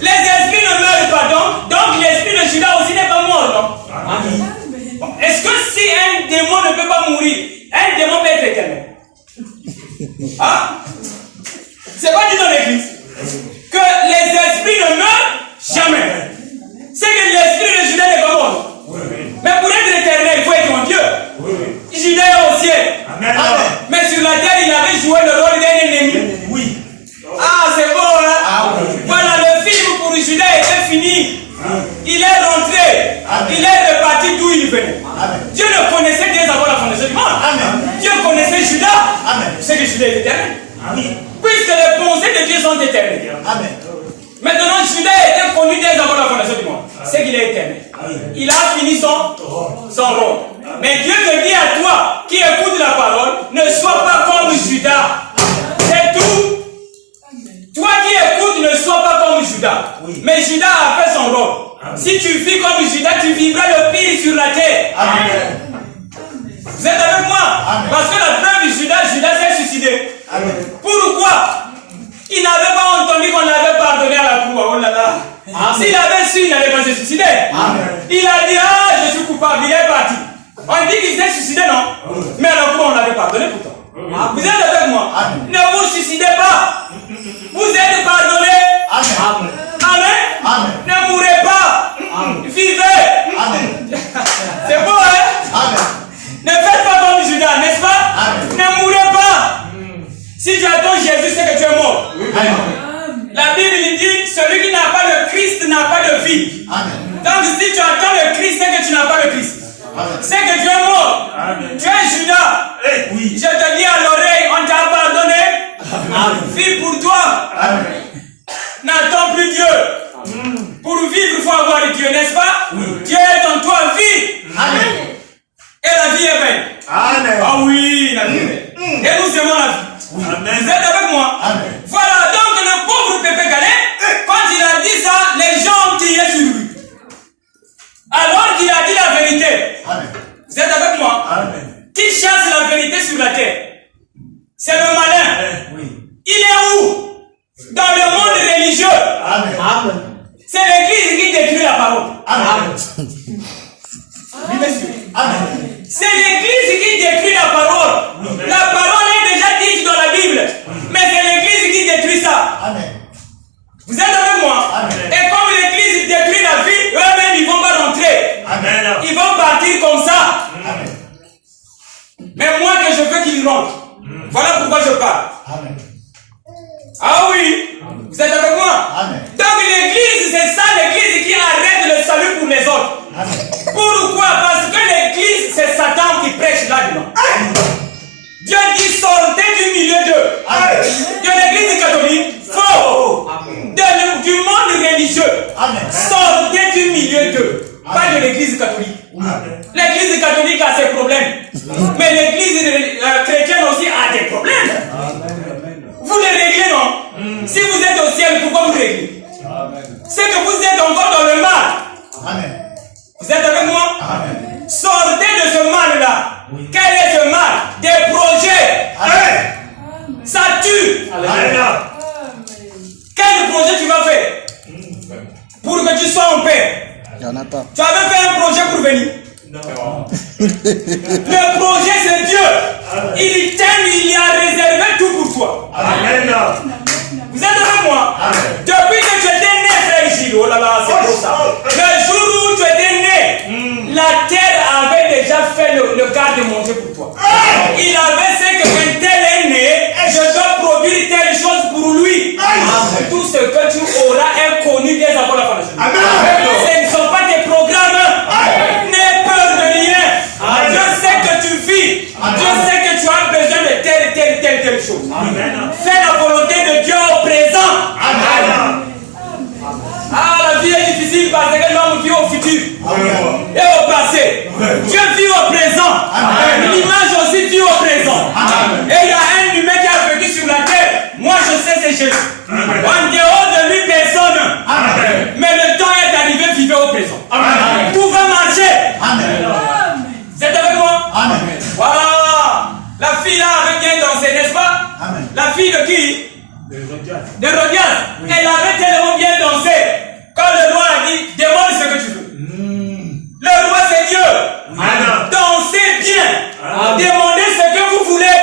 Les esprits ne meurent pas, donc l'esprit de Judas aussi n'est pas mort, non? Bon, est-ce que si un démon ne peut pas mourir, un démon peut être éternel? Ah? C'est pas dit dans l'église que les esprits ne meurent jamais. C'est que l'esprit de Judas n'est pas mort. Mais pour être éternel, il faut être en Dieu. Judas est au ciel. Amen. Mais sur la terre, il avait joué le rôle d'un ennemi. Oui. Ah, c'est beau, hein? Ah, oui. Voilà, le film pour Judas était fini. Il est rentré. Il est reparti d'où il venait. Dieu le connaissait dès avant la fondation du monde. Dieu connaissait Judas. C'est que Judas est éternel. Puisque les pensées de Dieu sont éternelles. Maintenant, Judas était connu dès avant la fondation du monde. C'est qu'il est éternel. Il a fini son rôle. Mais Dieu te dit à toi qui écoute la parole, ne sois pas comme Judas. C'est tout. Toi qui écoutes, ne sois pas comme Judas. Mais Judas a fait son rôle. Si tu vis comme Judas, tu vivras le pire sur la terre. Vous êtes avec moi? Parce que la preuve, Judas s'est suicidé. Pourquoi? Il n'avait pas entendu qu'on l'avait pardonné à la croix. Oh là là. S'il avait su, il n'allait pas se suicider. Il a dit, ah, je suis coupable, il est parti. On dit qu'il s'est suicidé, non? Mais à la croix, on l'avait pardonné pourtant. Vous êtes avec moi? Ne vous suicidez pas. Vous êtes pardonnés. Amen. Ne mourrez pas. Vivez. C'est beau, hein? Ne faites pas comme Judas, n'est-ce pas? Ne mourrez pas. Si tu attends Jésus, c'est que tu es mort. La Bible dit, celui qui n'a pas le Christ n'a pas de vie. Donc si tu attends le Christ, c'est que tu n'as pas le Christ. C'est que tu es mort. Tu es Judas. Je te dis à l'oreille, on t'a pardonné. Vis pour toi. N'attends plus Dieu. Pour vivre, il faut avoir Dieu, n'est-ce pas? Dieu est en toi, vis. Et la vie est belle. Ah oui, la vie est belle. Et nous aimons la vie. Vous êtes avec moi? Voilà, donc le pauvre Pépé Galais, quand il a dit ça, les gens ont tiré sur lui. Alors qu'il a dit la vérité. Vous êtes avec moi? Qui chasse la vérité sur la terre? C'est le malin. Il est où? Dans le monde religieux. C'est l'église qui détruit la parole. Oui, monsieur. C'est l'église qui détruit la parole. La parole est déjà dite dans la Bible. Mais c'est l'église qui détruit ça. Vous êtes avec moi? Et comme l'église détruit la vie, eux-mêmes ils ne vont pas rentrer. Ils vont partir comme ça. Mais moi que je veux qu'ils rentrent. Voilà pourquoi je parle. Ah oui. Vous êtes avec moi? Donc l'église, c'est ça, l'église qui arrête le salut pour les autres. Pourquoi? Parce que l'église, c'est Satan qui prêche là-dedans. Dieu dit sortez du milieu d'eux. De l'église catholique, faux. Du monde religieux, sortez du milieu d'eux. Pas de l'église catholique. L'église catholique a ses problèmes. Mais l'église chrétienne aussi a des problèmes. Vous les réglez, non? Si vous êtes au ciel, pourquoi vous réglez? C'est que vous êtes encore dans le mal. Vous êtes avec moi? Sortez de ce mal-là. Quel est ce mal? Des projets. Ça tue. Quel projet tu vas faire pour que tu sois en paix? Il n'y en a pas. Tu Tu avais fait un projet pour venir. Non. Le projet, c'est Dieu. Il t'aime, il a réservé tout pour toi. Amen. Vous êtes avec moi? Amen. Depuis que tu étais né, frère Gilles, oh là là, c'est pour ça. Le jour où tu étais né, la terre avait déjà fait le garde-manger pour toi. Il avait dit que quand tel est né, je dois produire telle chose pour lui. Tout ce que tu auras est connu dès avant la fondation. Ce ne sont pas tes programmes. N'aie peur de rien. Je sais que tu vis. Je sais que tu as besoin de telle chose. Fais la volonté de Dieu au présent. Ah, la vie est difficile parce que l'homme vit au futur et au passé. Dieu vit au présent. L'image aussi vit au présent. Et il y a un humain qui a vécu sur la terre. Moi, je sais, c'est Jésus. En dehors de lui, personne. Mais le temps est arrivé, vivez au présent. Tout va marcher. Vous êtes avec moi? Voilà. La fille là avait bien dansé, n'est-ce pas? La fille de qui? De Rodias. Elle avait tellement bien dansé. Quand le roi a dit, demande ce que tu veux. Le roi, c'est Dieu. Dansez bien. Demandez ce que vous voulez.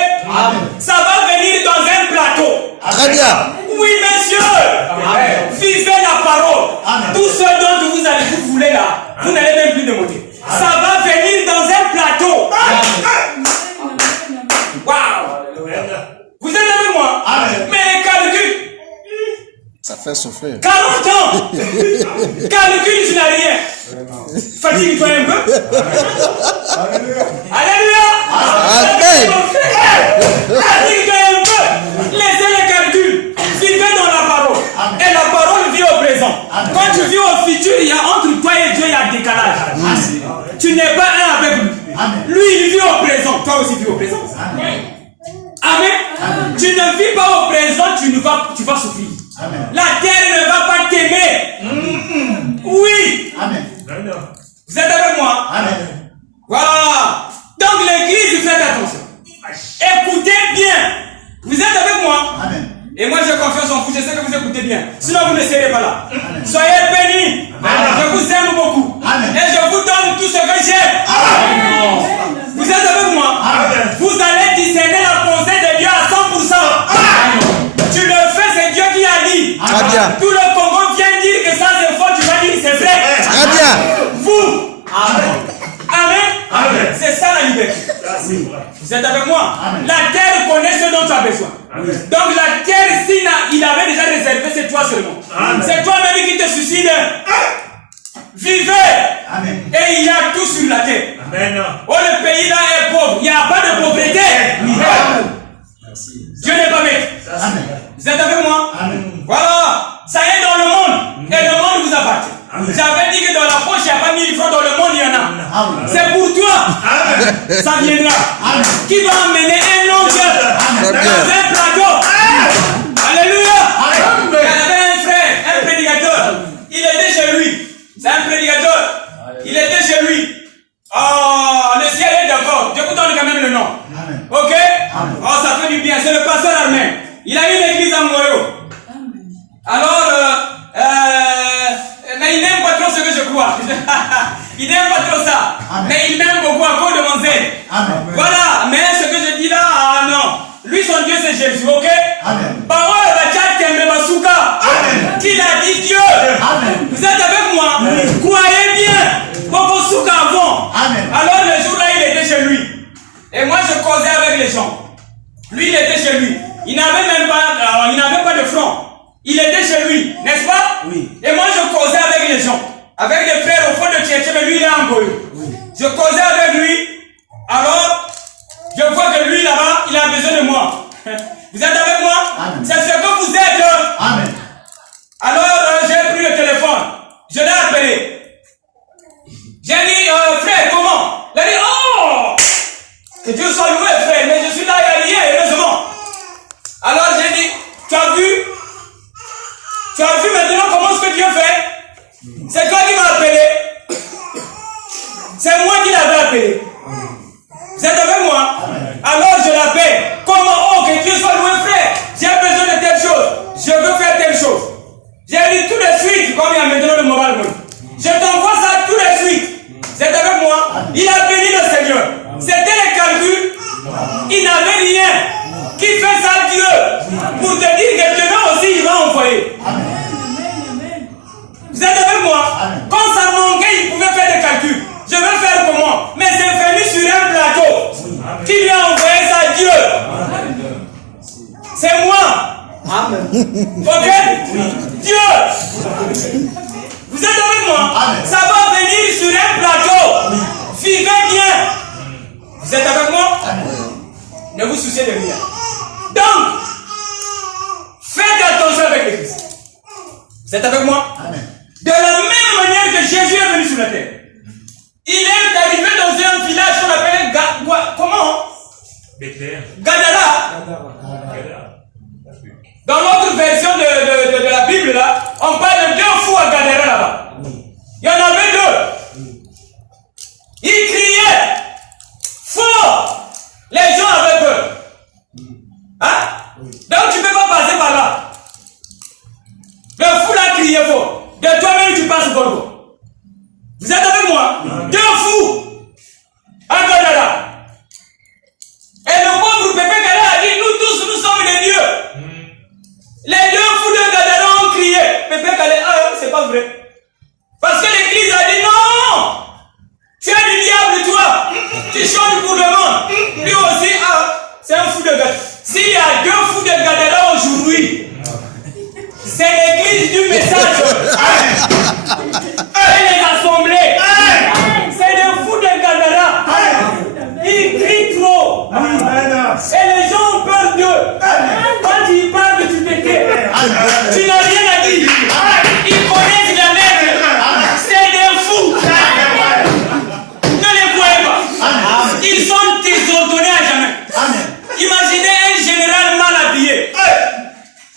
Ça va venir dans un plateau. Très bien. Oui, monsieur. Vivez la parole. Tout ce dont vous voulez là, vous n'allez même plus demander. Ça va venir dans un plateau. Waouh. Vous êtes avec moi? Mais les calculs. Ça fait souffrir. 40 ans. Calcul, tu n'as rien. Fatigue-toi un peu. Alléluia. Amen. Fatigue-toi un peu. Laissez les calculs. Vivez dans la parole. Et la parole vit au présent. Quand tu vis au futur, il y a entre toi et Dieu, il y a un décalage. Tu n'es pas un avec lui. Lui, il vit au présent. Toi aussi, vis au présent. Amen. Tu ne vis pas au présent, tu vas souffrir. La terre ne va pas t'aimer. Oui. Vous êtes avec moi? Voilà. Donc l'église, faites attention. Écoutez bien. Vous êtes avec moi? Et moi j'ai confiance en vous, je sais que vous écoutez bien. Sinon vous ne serez pas là. Soyez bénis. Je vous aime beaucoup. Et je vous donne tout ce que j'ai. Vous êtes avec moi? Vous allez discerner la pensée de Dieu à 100%. Tu le fais, c'est Dieu qui a dit. Très bien. Tout le Congo vient dire que ça c'est faux, tu vas dire c'est vrai. Très bien. Vous. Amen. C'est ça la liberté. Vous êtes avec moi? La terre connaît ce dont tu as besoin. Donc la terre, il avait déjà réservé, c'est toi seulement. C'est toi-même qui te suicide. Vivez. Et il y a tout sur la terre. Oh, le pays là est pauvre. Il n'y a pas de pauvreté. Dieu n'est pas bête. Vous êtes avec moi? Voilà. Ça est dans le monde. Et le monde vous appartient. J'avais dit que dans la poche, il n'y a pas 1000 francs. Dans le monde, il y en a. C'est pour toi. Ça viendra. Qui va emmener un long dans un plateau. Alléluia. Il y avait un frère, un prédicateur. Il était chez lui. C'est un prédicateur. Il était chez lui. Oh, le ciel est d'accord. Je vous donne quand même le nom. Ok? Oh, ça fait du bien. C'est le pasteur Armin. Il a une église en Moyo. Alors, mais il n'aime pas trop ce que je crois. Il n'aime pas trop ça. Mais il m'aime beaucoup à cause de mon zèle. Voilà. Mais ce que je dis là, ah non. Lui, son Dieu, c'est Jésus, ok? Parole, qu'il a dit Dieu. Vous êtes avec moi? Croyez bien. Bokosuka avant. Alors, le jour là, il était chez lui. Et moi, je causais avec les gens. Lui, il était chez lui. Il n'avait même pas de front. Il était chez lui, n'est-ce pas? Oui. Et moi, je causais avec les gens. Avec les frères au fond de Tchétché, mais lui, il est en Goyo. Oui. Je causais avec lui. Alors, je vois que lui, là-bas, il a besoin de moi. Vous êtes avec moi? C'est ce que vous êtes. Amen. Alors, j'ai pris le téléphone. Je l'ai appelé. J'ai dit, frère, comment? Il a dit, oh! Que Dieu soit loué, frère, mais je suis là, il y a rien, heureusement. Alors, j'ai dit, tu as vu maintenant comment ce que Dieu fait? C'est toi qui m'as appelé. C'est moi qui l'avais appelé. Vous êtes avec moi? Alors je l'appelle. Comment? Oh, que Dieu soit loué, frère. J'ai besoin de telle chose. Je veux faire telle chose. J'ai dit tout de suite, comme il y a maintenant le mobile money. Je t'envoie ça tout de suite. Ok? Dieu, vous êtes avec moi? Ça va venir sur un plateau. Vivez bien. Vous êtes avec moi? Ne vous souciez de rien. Donc, faites attention avec l'Église. Vous êtes avec moi? De la même manière que Jésus est venu sur la terre. Il est arrivé dans un village qu'on appelle comment? Gadara. Dans l'autre version de la Bible, là, on parle de 2 fous à Gadara là-bas. Il y en avait 2. Ils criaient fort. Les gens avaient peur. Hein? Donc tu ne peux pas passer par là. Le fou là criait fort. De toi-même tu passes par là. Vous êtes avec moi? 2 fous à Gadara. Et le pauvre Pépé Gadara a dit, nous tous, nous sommes des dieux. Les 2 fous de Gadara ont crié. Pépé Gadara, c'est pas vrai. Parce que l'église a dit, non, tu es du diable, toi. Tu chantes pour le monde. Lui aussi, c'est un fou de Gadara. S'il y a 2 fous de Gadara aujourd'hui, c'est l'église du message. Et les assemblées. C'est des fous de Gadara. Ils crient trop. Et les gens ont peur d'eux. Quand ils parlent du péché, tu n'as rien à dire. Ils connaissent la lettre. C'est des fous. Ne les croyez pas. Ils sont désordonnés à jamais. Imaginez un général mal habillé.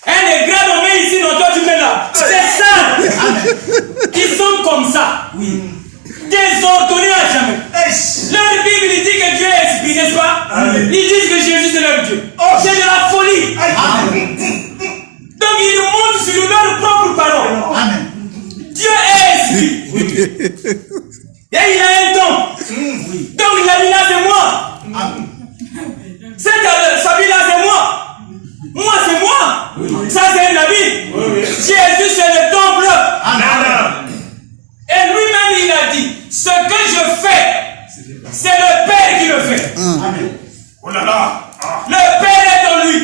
Un des grands nommés ici, non, toi tu mets là. C'est ça. Ils sont comme ça. Désordonnés à jamais. Leur Bible dit que Dieu est esprit, n'est-ce pas? Ils disent que Jésus c'est leur Dieu. C'est de la folie. Donc ils montent sur leur propre parole. Dieu est esprit. Et il a un don. Donc il a dit là c'est moi. Celui-là c'est moi. Moi c'est moi. Ça c'est un habit. Jésus c'est le temple. Et lui-même il a dit, ce que je fais, c'est le Père qui le fait. Oh là là. Le Père est en lui.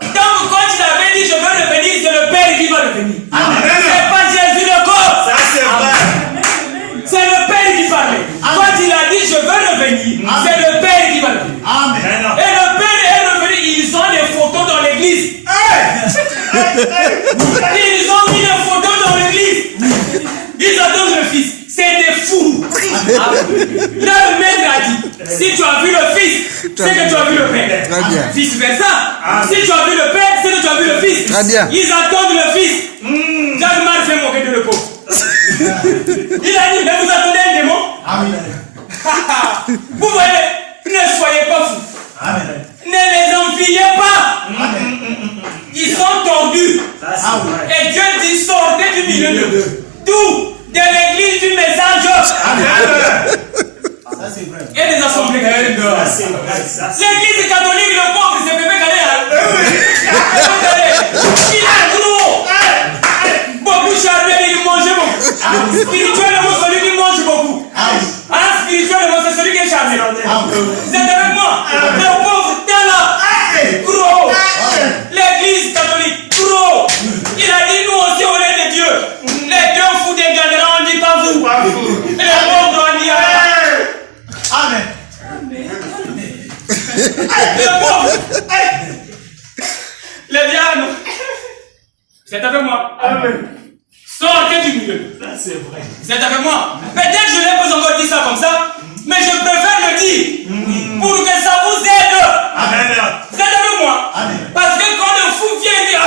Donc quand il avait dit je veux revenir, c'est le Père qui va revenir. C'est pas Jésus le corps. Ça c'est vrai. C'est le Père qui parlait. Quand il a dit je veux revenir, c'est le Père qui va revenir. Et le Père est revenu, ils ont des photos dans l'église. Ils ont mis des photos dans l'église. Ils attendent le Fils. C'est des fous. Là, le maître a dit, si tu as vu le Fils, c'est que tu as vu le Père. Vice versa. Si tu as vu le Père, c'est que tu as vu le Fils. Ils attendent le Fils. Jacques Marc fait moquer de le pauvre. Il a dit, mais vous attendez un démon? Vous voyez, ne soyez pas fous. Ne les enviez pas. Ils sont tordus. Et Dieu dit, sortez du milieu d'eux. D'où? De l'église du message. Et les assemblées catholiques. L'église catholique, le pauvre, c'est Pépé Gadara. Il est gros. Beaucoup charmé, il mange beaucoup. Spirituellement, celui qui mange beaucoup. Spirituellement, c'est celui qui est charmé. Vous êtes avec moi? Le pauvre, t'es là. Gros. L'église catholique, gros. Il a dit, nous aussi, on est des dieux. Les 2 fous des Gadara, on dit pas vous. Et les pauvres, on dit Amen. Les pauvres. Les diables. C'est avec moi. Sortez du milieu. C'est vrai. Vous êtes avec moi? Peut-être que je n'ai pas encore dit ça comme ça, mais je préfère le dire pour que ça vous aide. Vous êtes avec moi? Parce que quand le fou vient et dit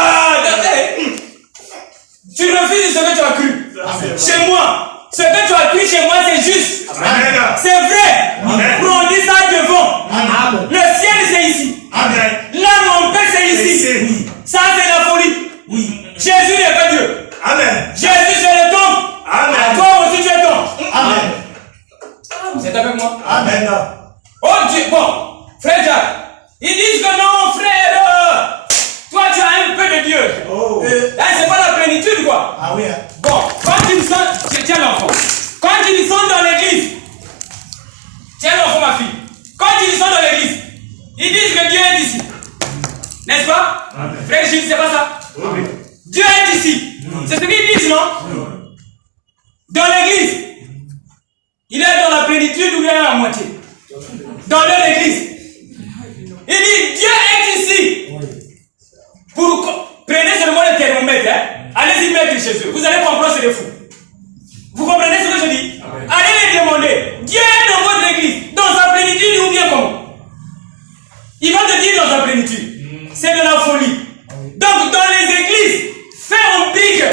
tu refuses ce que tu as cru. Chez moi, ce que tu as cru chez moi, c'est juste. C'est vrai. Pour on dit ça devant. Le ciel, c'est ici. Là, mon Père, c'est ici. Ça, c'est la folie. Jésus n'est pas Dieu. Jésus, c'est le temple. Toi aussi, tu es temple. Vous êtes avec moi? Oh Dieu, bon, frère Jacques, ils disent que non, frère, toi tu as un peu de Dieu. Là, c'est pas la plénitude, quoi. Bon, quand ils sont, tiens l'enfant, quand ils sont dans l'église, tiens l'enfant, ma fille, quand ils sont dans l'église, ils disent que Dieu est ici. N'est-ce pas? Frère Gilles, c'est pas ça? C'est ce qu'ils disent, non? Dans l'église, il est dans la plénitude ou bien à moitié? Dans leur église. Il dit, Dieu est ici. Prenez seulement le thermomètre, hein? Allez-y mettre chez eux. Vous allez comprendre, c'est des fous. Vous comprenez ce que je dis? Allez les demander. Dieu est dans votre église, dans sa plénitude ou bien comment? Il va te dire dans sa plénitude. C'est de la folie. Donc dans les églises, fait en pique,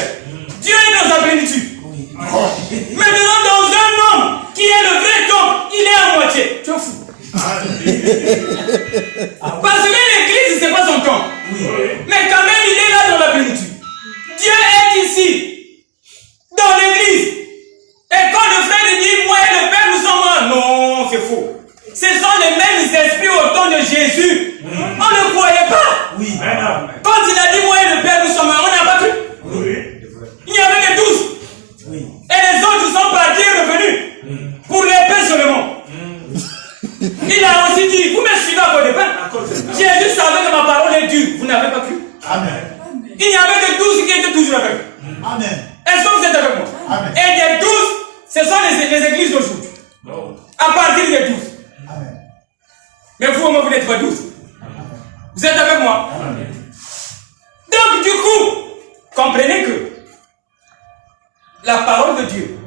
Dieu est dans sa plénitude. Maintenant dans un homme qui est le vrai temple, il est à moitié. Tu es fou. Parce que l'église, c'est pas son temple. Mais quand même, il est là dans la plénitude. Dieu est ici, dans l'église. Et quand le frère dit, moi et le Père, nous sommes un. Non, c'est faux. Ce sont les mêmes esprits au temps de Jésus. On ne croyait pas. Quand il a dit, moi et le Père, nous sommes un, on n'a pas cru. Il n'y avait que 12. Et les autres sont partis et revenus. Pour les pains seulement. Il a aussi dit, vous me suivez à cause des pains. Jésus savait que ma parole est dure. Vous n'avez pas cru. Il n'y avait que 12 qui étaient toujours avec vous. Est-ce que vous êtes avec moi? Et des 12, ce sont les églises d'aujourd'hui. À partir des 12. Mais vous n'êtes pas 12. Vous êtes avec moi? Donc du coup, comprenez que la parole de Dieu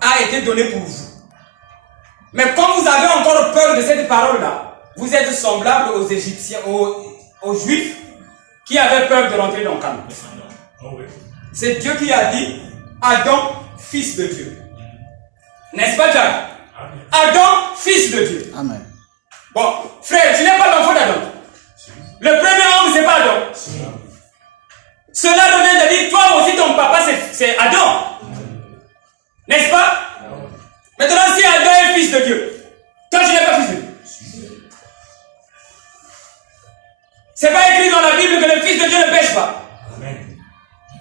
a été donnée pour vous. Mais quand vous avez encore peur de cette parole-là, vous êtes semblable aux Égyptiens, aux Juifs qui avaient peur de rentrer dans le Canaan. C'est Dieu qui a dit Adam, fils de Dieu. N'est-ce pas, Jack? Adam, fils de Dieu. Amen. Bon, frère, tu n'es pas l'enfant d'Adam. Le premier homme, c'est pas Adam. Cela revient de dire, toi aussi, ton papa, c'est Adam. N'est-ce pas? Maintenant, si Adam est fils de Dieu, toi, tu n'es pas fils de Dieu. C'est pas écrit dans la Bible que le fils de Dieu ne pêche pas.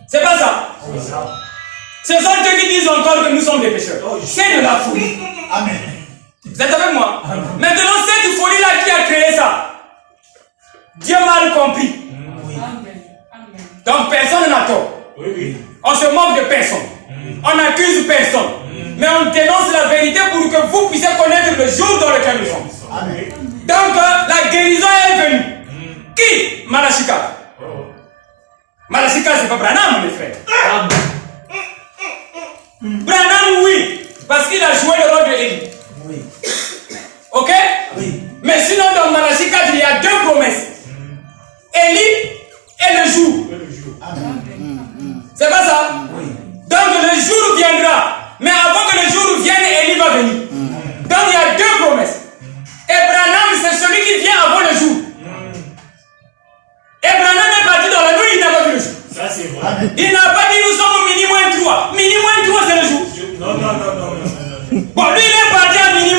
C'est pas ça. Ce sont ceux qui disent encore que nous sommes des pécheurs. C'est de la folie. Amen. Vous êtes avec moi? Maintenant, cette folie-là qui a créé ça, Dieu m'a compris. Donc, personne n'a tort. On se moque de personne. On n'accuse personne. Mais on dénonce la vérité pour que vous puissiez connaître le jour dans lequel nous sommes. Donc, la guérison est venue. Qui? Malachika. Malachika, c'est pas Branham, mes frères. Branham, oui. Parce qu'il a joué le rôle de Élie. Ok? Mais sinon, dans Malachie 4, il y a deux promesses. Élie et le jour. C'est pas ça? Donc le jour viendra. Mais avant que le jour vienne, Élie va venir. Donc il y a deux promesses. Branham, c'est celui qui vient avant le jour. Branham est parti dans la nuit, il n'a pas vu le jour. Ça, c'est vrai. Il n'a pas dit nous sommes au mini-3. Mini-3, c'est le jour. Non. Bon, lui, il est parti à mini-3.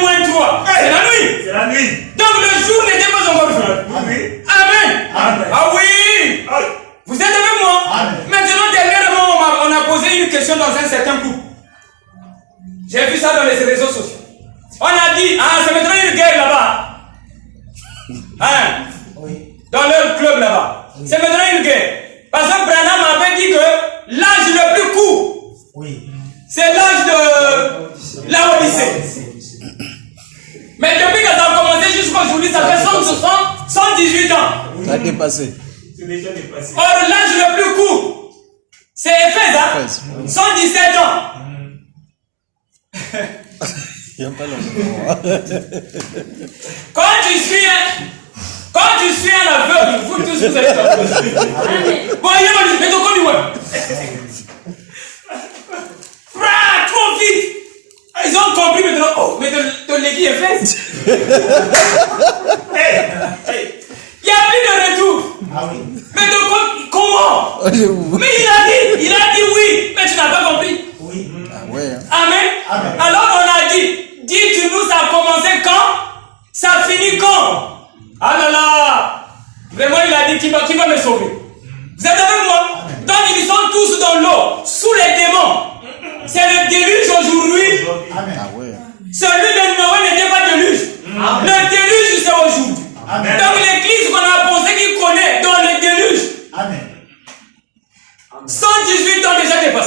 C'est la nuit. C'est la nuit. Donc le jour n'était pas encore venu. Amen. Ah oui. Vous êtes avec moi? Maintenant, dernièrement, on a posé une question dans un certain groupe. J'ai vu ça dans les réseaux sociaux. On a dit, c'est maintenant une guerre là-bas. Dans leur club là-bas. C'est maintenant une guerre. Parce que Branham avait dit que l'âge le plus court, c'est l'âge de la Odyssée. Mais depuis que ça a commencé jusqu'aujourd'hui, ça fait 118 ans. Ça a dépassé. C'est déjà dépassé. Or, l'âge le plus court, c'est Éphèse, hein? 117 ans. Il n'y a pas longtemps. Quand tu suis un aveugle, vous tous vous allez t'applaudir. Bon, il y a mais ton compte, trop vite. Ils ont compris maintenant. Oh, mais ton légué est fait. Il n'y a plus de retour. Mais ton compte, comment? Mais il a dit oui, mais tu n'as pas compris. Amen. Alors on a dit, dites-nous ça a commencé quand? Ça finit quand? Ah là là! Vraiment, il a dit qui va me sauver. Vous êtes avec moi? Donc ils sont tous dans l'eau, sous les démons. C'est le déluge aujourd'hui. Celui de Noé n'était pas déluge. Le déluge, c'est aujourd'hui. Donc l'église qu'on a posée, qui connaît dans le déluge. 118 ans déjà dépassé.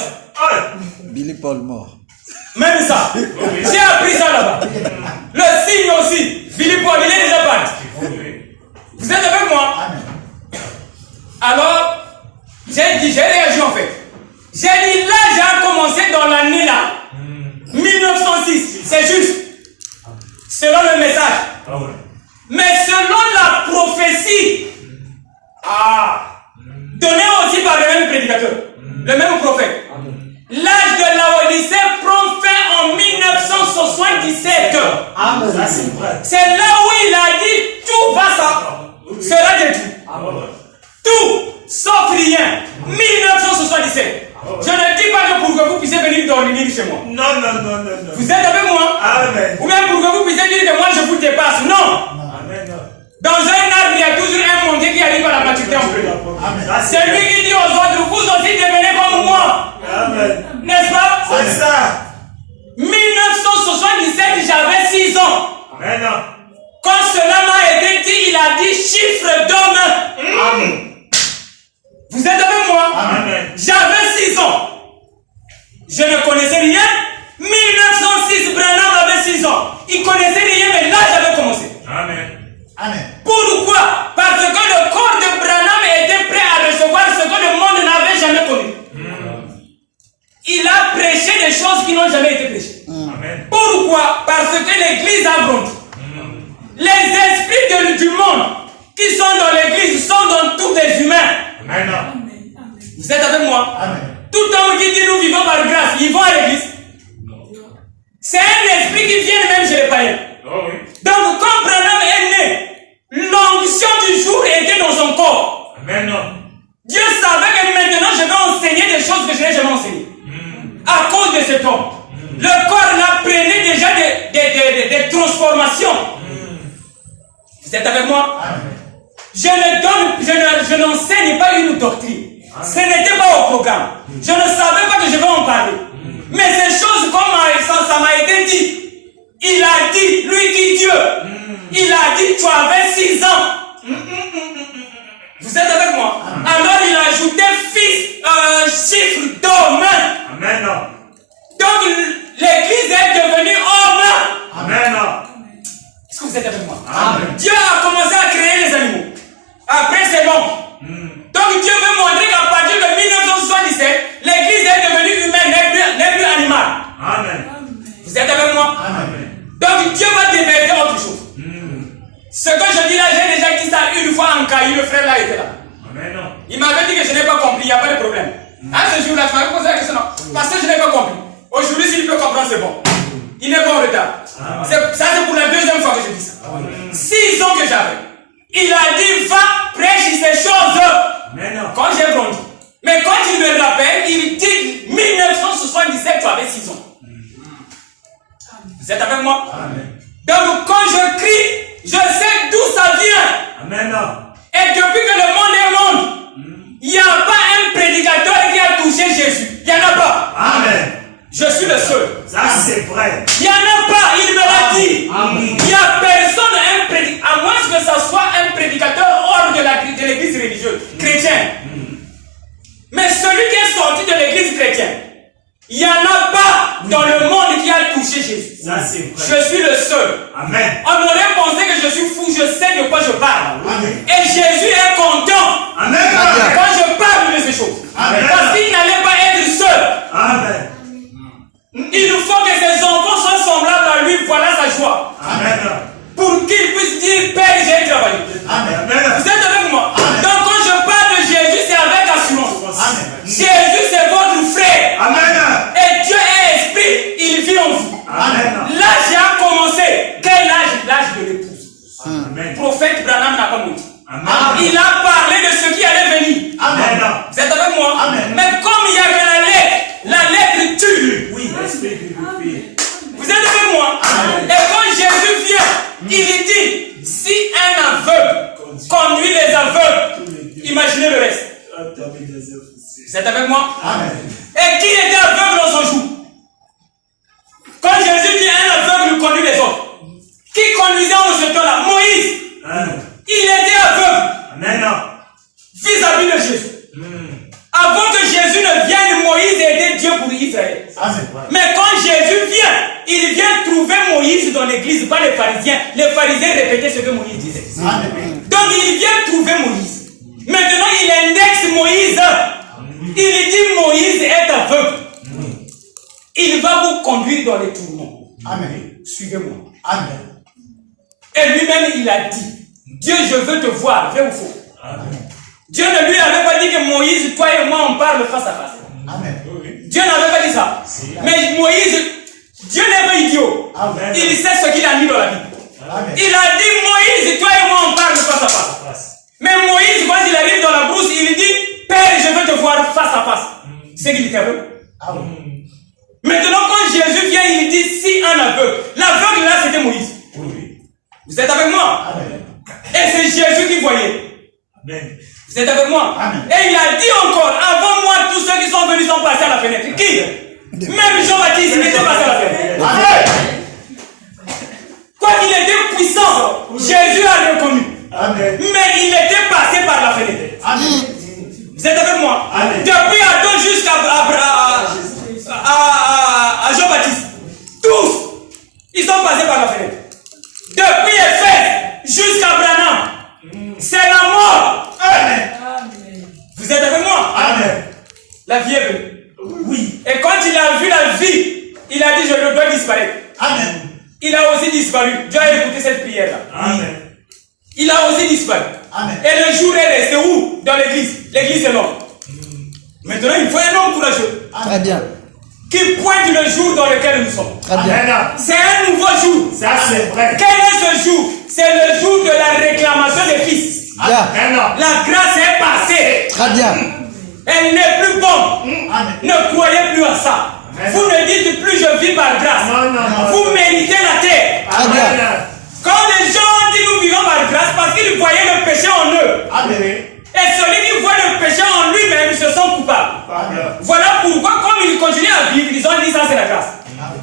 selon le message. Ah ouais. Mais selon la prophétie, donnée aussi par le même prédicateur, le même prophète, l'âge de Laodicée prend fin en 1977. Ça c'est vrai. C'est là où il a dit tout va ça sera détruit. Tout sauf rien. 1977. Je ne dis pas que pour que vous puissiez venir dormir chez moi. Non, non, non, non, non. Vous êtes avec moi? Amen. Ou bien pour que vous puissiez dire que moi je vous dépasse. Non. Amen. Dans un arbre, il y a toujours un mondier qui arrive à la maturité en premier. C'est lui qui dit aux autres, vous aussi devenez comme moi. Amen. N'est-ce pas? C'est ça. 1977, j'avais 6 ans. Amen. Quand cela m'a été dit, il a dit chiffre d'homme. Amen. Vous êtes avec moi? Amen. J'avais 6 ans. Je ne connaissais rien. 1906, Branham avait 6 ans. Il connaissait rien, mais là j'avais commencé. Amen. Amen. Pourquoi? Parce que le corps de Branham était prêt à recevoir ce que le monde n'avait jamais connu. Il a prêché des choses qui n'ont jamais été prêchées. Amen. Pourquoi? Parce que l'église a grandi. Les esprits du monde qui sont dans l'église sont dans tous les humains. Amen. Vous êtes avec moi? Amen. Tout homme qui dit nous vivons par grâce, ils vont à l'église. C'est un esprit qui vient même chez les païens. Oh oui. Donc quand Branham est né, l'onction du jour était dans son corps. Amen. Dieu savait que maintenant je vais enseigner des choses que je n'ai jamais enseignées. À cause de cet homme. Le corps là prenait déjà des transformations. Vous êtes avec moi? Je n'enseigne pas une doctrine. Ce n'était pas au programme. Je ne savais pas que je vais en parler. Mais ces choses, comme ça m'a été dit, il a dit, lui dit Dieu, il a dit tu avais 6 ans. Vous êtes avec moi? Alors il a ajouté fils, chiffre d'homme. Amen. Donc l'église est devenue homme. Amen. Est-ce que vous êtes avec moi? Amen. Dieu a commencé à créer les animaux. Après c'est l'homme. Donc Dieu veut montrer qu'à partir de 1977, l'église est devenue humaine, n'est plus animale. Amen. Vous êtes avec moi? Amen. Donc Dieu va déverser autre chose. Ce que je dis là, j'ai déjà dit ça une fois en Caillou, le frère là était là. Amen. Il m'avait dit que je n'ai pas compris, il n'y a pas de problème. Ce jour-là, tu m'avais posé la question, non? Parce que je n'ai pas compris. Aujourd'hui, s'il peut comprendre, c'est bon. Il n'est pas en retard. Ça, c'est pour la deuxième fois que je dis ça. 6 ans que j'avais. Il a dit, va, prêche ces choses. Amen. Quand j'ai grandi. Mais quand il me rappelle, il dit 1977, tu avais 6 ans. Vous êtes avec moi? Amen. Donc quand je crie, je sais d'où ça vient. Amen. Et depuis que le monde est monde, il n'y a pas un prédicateur qui a touché Jésus. Il n'y en a pas. Amen. Je suis le seul. Ça c'est vrai. Il n'y en a pas, il me l'a dit. Amen. Il n'y a personne, un prédicateur, à moins que ça soit un prédicateur hors de l'église religieuse, chrétienne. Mais celui qui est sorti de l'église chrétienne, il n'y en a pas dans le monde qui a touché Jésus. Ça c'est vrai. Je suis le seul. Amen. On aurait pensé que je suis fou, je sais de quoi je parle. Amen. Et Jésus est content Amen. quand je parle de ces choses. Amen. Parce qu'il n'allait pas être seul. Amen. Il faut que ses enfants soient semblables à lui. Voilà sa joie. Amen. Pour qu'il puisse dire, Père, j'ai travaillé. Amen. Vous êtes avec moi? Donc quand je parle de Jésus, c'est avec assurance. Amen. Jésus, c'est votre frère. Amen. Et Dieu est esprit, il vit en vous. Amen. L'âge a commencé. Quel âge? L'âge de l'épouse. Amen. Prophète Branham n'a pas menti. Amen. Il a parlé de ce qui allait venir. Amen. Vous êtes avec moi? Amen. Mais comme il n'y a que la lettre tue. Oui, esprit purifié. Vous êtes avec moi? Et quand Jésus vient, il dit, si un aveugle conduit les aveugles, imaginez le reste. Vous êtes avec moi? Amen. Et qui était aveugle dans son jour? Quand Jésus dit un aveugle conduit les autres, qui conduisait en ce temps-là? Moïse. Amen. Il était aveugle Amen. vis-à-vis de Jésus. Avant que Jésus ne vienne, Moïse était Dieu pour Israël. Amen. Mais quand Jésus vient, il vient trouver Moïse dans l'église, pas les pharisiens. Les pharisiens répétaient ce que Moïse disait. Amen. Donc il vient trouver Moïse. Maintenant il indexe Moïse. Il dit Moïse est aveugle. Il va vous conduire dans les tourments. Amen. Suivez-moi. Amen. Et lui-même, il a dit, Dieu, je veux te voir, vrai ou faux? Amen. Dieu ne lui avait pas dit que Moïse, toi et moi, on parle face à face. Amen. Dieu n'avait pas dit ça. Mais Moïse, Dieu n'est pas idiot. Amen. Il sait ce qu'il a mis dans la Bible. Amen. Il a dit, Moïse, toi et moi, on parle face à face. Mais Moïse, quand il arrive dans la brousse, il dit, Père, je veux te voir face à face. C'est qu'il était aveugle. Maintenant, quand Jésus vient, il dit, si un aveugle. L'aveugle là, c'était Moïse. Vous êtes avec moi? Amen. Et c'est Jésus qui voyait. Amen. Vous êtes avec moi? Amen. Et il a dit encore, avant moi, tous ceux qui sont venus sont passés à la fenêtre. Qui? Même Jean-Baptiste, il était passé à la fenêtre. Amen. Quoi qu'il était puissant, Jésus a reconnu. Amen. Mais il était passé par la fenêtre. Amen. Vous êtes avec moi? Amen. Depuis Adam jusqu'à Jean-Baptiste, tous, ils sont passés par la fenêtre. Depuis Éphèse jusqu'à Branham, c'est la mort. Amen. Vous êtes avec moi? Amen. La vie est venue. Oui. Et quand il a vu la vie, il a dit, je ne dois disparaître. Amen. Il a aussi disparu. Dieu a écouté cette prière-là. Amen. Il a aussi disparu. Amen. Et le jour est resté où? Dans l'église. L'église est l'homme. Maintenant, il faut un homme courageux Très bien. qui pointe le jour dans lequel nous sommes. Très bien. Amen. C'est un nouveau jour. Ça, c'est vrai. Quel est ce jour? C'est le jour de la réclamation des fils. Bien. Amen. La grâce est passée. Très bien. Elle n'est plus bonne. Amen. Ne croyez plus à ça. Amen. Vous ne dites plus je vis par grâce. Non, non, non. Vous méritez la terre. Très bien. Amen. Quand les gens disent nous vivons par grâce, parce qu'ils voyaient le péché en eux. Amen. Et celui qui voit le péché en lui-même se sent coupable. Amen. Voilà pourquoi, comme ils continuent à vivre, ils ont dit ça c'est la grâce.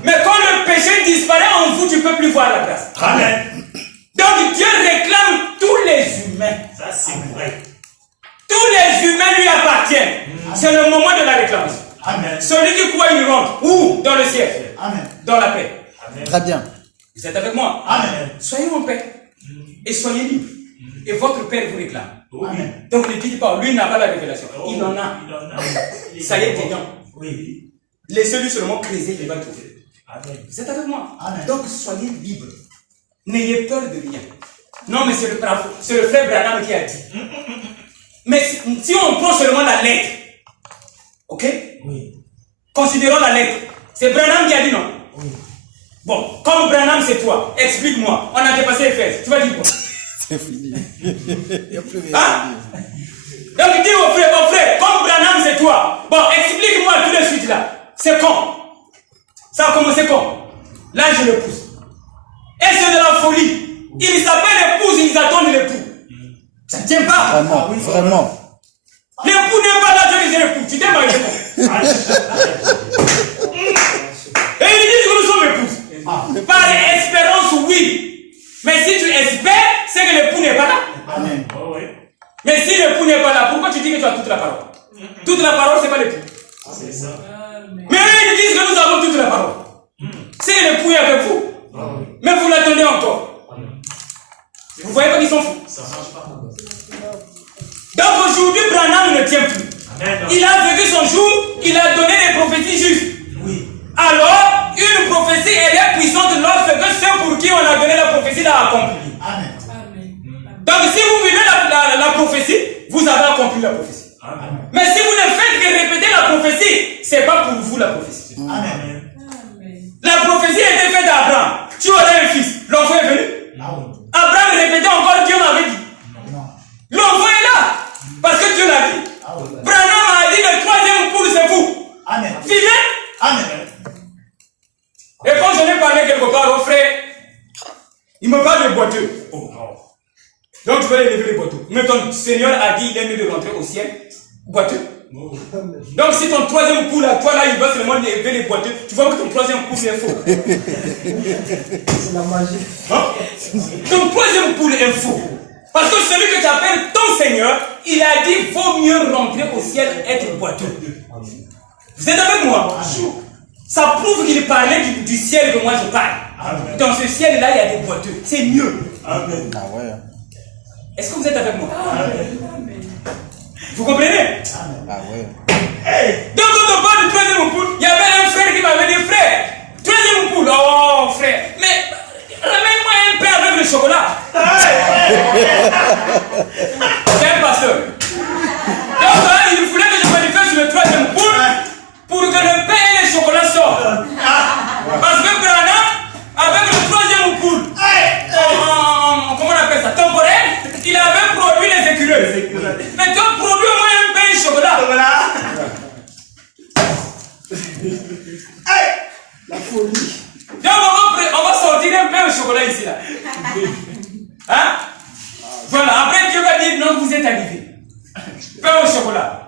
Mais quand le péché disparaît en vous, tu ne peux plus voir la grâce. Amen. Donc Dieu réclame tous les humains. Ça, c'est vrai. Tous les humains lui appartiennent. C'est le moment de la réclamation. Amen. Celui qui croit, il rentre. Où? Dans le ciel. Amen. Dans la paix. Très bien. Vous êtes avec moi? Amen. Soyez en paix. Et soyez libres. Et votre Père vous réclame. Amen. Donc ne dites pas, lui n'a pas la révélation. Il en a. Il en a. Ça y est, dedans. Oui. Laissez-lui seulement creuser, il va trouver. Amen. Vous êtes avec moi? Amen. Donc soyez libres. N'ayez peur de rien. Non, mais c'est le frère Branham qui a dit. Mais si on prend seulement la lettre, ok? Oui. Considérons la lettre. C'est Branham qui a dit non. Oui. Bon, comme Branham c'est toi, explique-moi. On a dépassé Éphèse. Tu vas dire quoi? C'est fini. Il n'y a plus rien Hein? à dire. Donc dis au frère, comme Branham c'est toi. Bon, explique-moi tout de suite là. C'est quand? Ça a commencé quand? Là je le pousse. Et c'est de la folie. Il s'appelle épouse, ils attendent l'époux. Ça ne tient pas. Vraiment, vraiment. L'époux n'est pas là, tu dis l'époux. Tu t'es marié comment? Et ils disent que nous sommes épouses. Par espérance, oui. Mais si tu espères, c'est que l'époux n'est pas là. Amen. Oh, oui. Mais si l'époux n'est pas là, pourquoi tu dis que tu as toute la parole? Toute la parole, c'est pas l'époux. C'est ça. Mais eux, ils disent que nous avons toute la parole. C'est que l'époux est avec vous. Oh, oui. Mais vous l'attendez encore. Vous voyez comme ils sont fous. Ça marche pas. Donc aujourd'hui, Branham ne tient plus. Amen. Il a vécu son jour, il a donné des prophéties justes. Oui. Alors, une prophétie, elle est puissante lorsque ceux pour qui on a donné la prophétie l'a accompli. Amen. Donc si vous vivez la prophétie, vous avez accompli la prophétie. Amen. Mais si vous ne faites que répéter la prophétie, c'est pas pour vous la prophétie. Amen. La prophétie a été faite à Abraham. Tu aurais un fils. L'enfant est venu. Ah oui. Abraham répétait encore, Dieu m'avait dit. Non. L'enfant est là. Parce que Dieu l'a dit. Ah oui. Branham a dit le troisième poule, c'est vous. Amen. Vivez. Amen. Et quand j'en ai parlé quelque part au frère, il me parle de boiteux. Oh, non. Donc tu vas élever les boiteux. Mais ton Seigneur a dit, il est mieux de rentrer au ciel boiteux. Oh. Donc si ton troisième poule à toi là, il va seulement élever les boiteux, tu vois que ton troisième poule est faux. C'est la magie. Hein? Ton troisième poule est faux. Parce que celui que tu appelles ton Seigneur, il a dit, vaut mieux rentrer au ciel être boiteux. Vous êtes avec moi? Ça prouve qu'il parlait du ciel que moi je parle. Amen. Dans ce ciel-là, il y a des boiteux. C'est mieux. Amen. Ah ouais. Est-ce que vous êtes avec moi? Vous comprenez? Ah ouais. Donc quand on parle du troisième poule, il y avait un frère qui m'avait dit, frère, troisième poule, oh frère, mais ramène-moi un pain avec le chocolat. C'est un pasteur. Donc, il voulait que je manifeste sur le troisième poule pour que le pain et le chocolat sortent. Parce que Branham, avec le troisième poule, comment on appelle ça, temporel, il avait produit les écureuils. Maintenant, produit au moins un pain et chocolat. La folie. Donc, on va sortir un pain au chocolat ici, là. Hein? Voilà, après Dieu va dire, non, vous êtes arrivés. Pain au chocolat.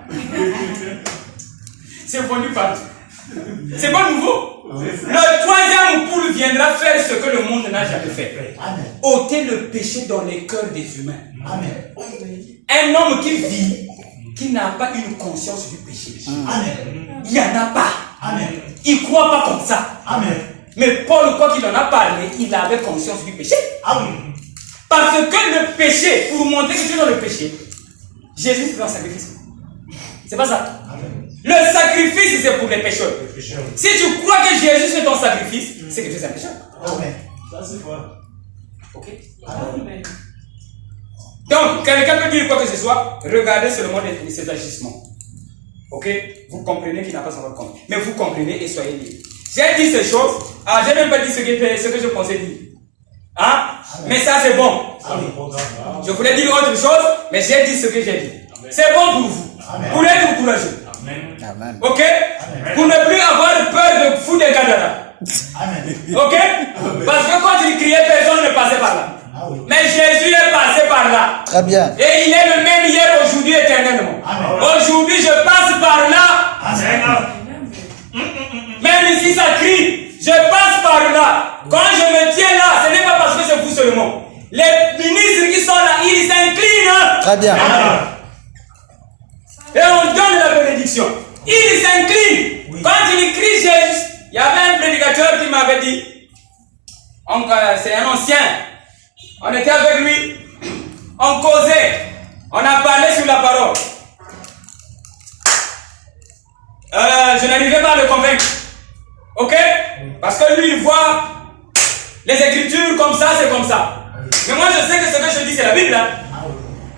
C'est vendu partout. C'est pas nouveau. Le troisième poule viendra faire ce que le monde n'a jamais fait. Amen. Ôter le péché dans les cœurs des humains. Amen. Un homme qui vit, qui n'a pas une conscience du péché. Amen. Il n'y en a pas. Amen. Il ne croit pas comme ça. Amen. Mais Paul, quoi qu'il en a parlé, il avait conscience du péché. Amen. Parce que le péché, pour montrer que tu es dans le péché, Jésus fait un sacrifice. C'est pas ça. Le sacrifice, c'est pour les pécheurs. Si tu crois que Jésus c'est ton sacrifice, c'est que tu es un pécheur. Amen. Ça, c'est fort. Ok? Amen. Donc, quelqu'un peut dire quoi que ce soit, regardez seulement ses agissements. Ok? Vous comprenez qu'il n'a pas son compte. Mais vous comprenez et soyez libres. J'ai dit ces choses. Ah, j'ai même pas dit ce que je pensais dire. Hein? Mais ça, c'est bon. Je voulais dire autre chose, mais j'ai dit ce que j'ai dit. C'est bon pour vous. Pour être courageux. Amen. Ok? Pour ne plus avoir peur de foutre des gadara. Amen. Ok? Parce que quand il criait, personne ne passait par là. Mais Jésus est passé par là. Très bien. Et il est le même hier, aujourd'hui, éternellement. Aujourd'hui, je passe par là. Même si ça crie, je passe par là. Quand je me tiens là, ce n'est pas parce que c'est vous seulement. Les ministres qui sont là, ils s'inclinent. Très bien. Et on donne la bénédiction. Ils s'inclinent. Quand il crie Jésus, il y avait un prédicateur qui m'avait dit, c'est un ancien, on était avec lui, on causait, on a parlé sur la parole. Je n'arrivais pas à le convaincre. Ok? Parce que lui, il voit les écritures comme ça, c'est comme ça. Mais moi, je sais que ce que je dis, c'est la Bible. Hein?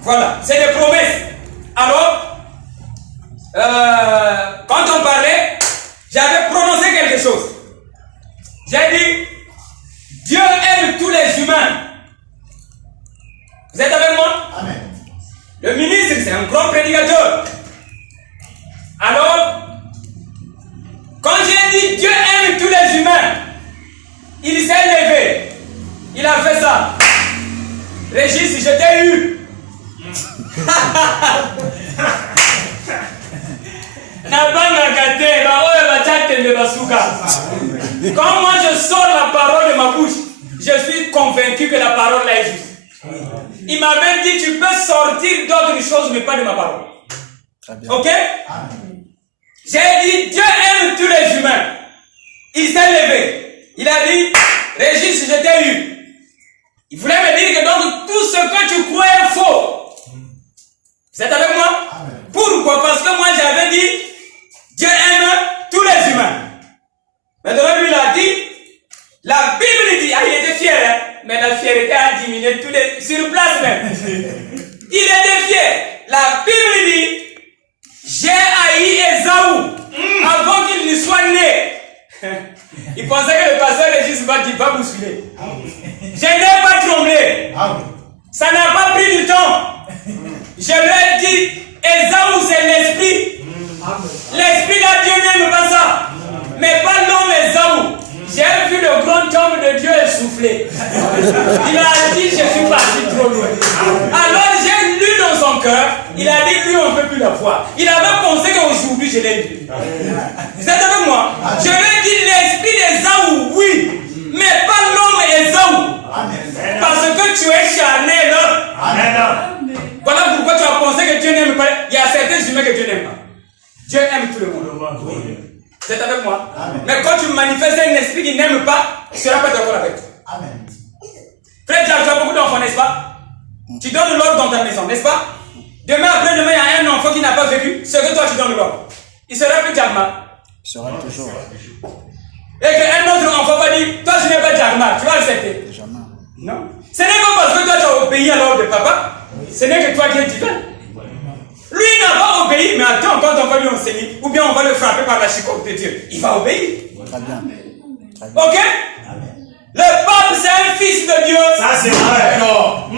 Voilà, c'est des promesses. Alors, quand on parlait, j'avais prononcé quelque chose. J'ai dit, Dieu aime tous les humains. Vous êtes avec moi? Amen. Le ministre, c'est un grand prédicateur. Alors, quand j'ai dit Dieu aime tous les humains, il s'est levé. Il a fait ça. Régis, je t'ai eu. Quand moi je sors la parole de ma bouche, je suis convaincu que la parole là est juste. Il m'avait dit, tu peux sortir d'autres choses, mais pas de ma parole. Très bien. Ok? J'ai dit, Dieu aime tous les humains. Il s'est levé. Il a dit, Régis, je t'ai eu. Il voulait me dire que donc tout ce que tu crois est faux. Vous êtes avec moi? Pourquoi? Parce que moi j'avais dit, Dieu aime tous les humains. Maintenant lui il a dit, la Bible dit, il était fier, hein? Mais la fierté a diminué sur place même. Il était fier. La Bible dit, j'ai haï Ésaü avant qu'il ne soit né. Il pensait que le pasteur Régis va bousculer. Je n'ai pas tremblé. Ça n'a pas pris du temps. Je lui ai dit, Ésaü c'est l'esprit. L'esprit là, Dieu n'aime pas ça. Mais pas l'homme Ésaü. J'ai vu le grand homme de Dieu essoufflé. Il a dit, je suis parti trop loin. Alors j'ai lu dans son cœur, il a dit, lui on ne peut plus la voir. Il avait pensé qu'aujourd'hui je l'ai vu. Vous êtes avec moi? Je lui ai dit, l'esprit d'Ésaü, oui. Mais pas l'homme Ésaü. Parce que tu es charnel. Voilà pourquoi tu as pensé que Dieu n'aime pas. Il y a certains humains que Dieu n'aime pas. Dieu aime tout le monde. Vous êtes avec moi? Mais quand tu manifestes un esprit qui n'aime pas, il ne sera pas d'accord avec toi. Frère, tu as beaucoup d'enfants, n'est-ce pas? Tu donnes l'ordre dans ta maison, n'est-ce pas? Demain, après-demain, il y a un enfant qui n'a pas vécu ce que toi tu donnes l'ordre. Il sera plus Djagma. Il sera toujours. Et qu'un autre enfant va dire, toi je n'es pas Djagma, tu vas accepter. Jamais. Non. Ce n'est pas parce que toi tu as obéi à l'ordre de papa, ce n'est que toi qui es divin. Lui n'a pas obéi, mais attends, quand on va lui enseigner, ou bien on va le frapper par la chicotte de Dieu, il va obéir. Très bien. Ok? Le pape, c'est un fils de Dieu. Ça, c'est vrai. Non.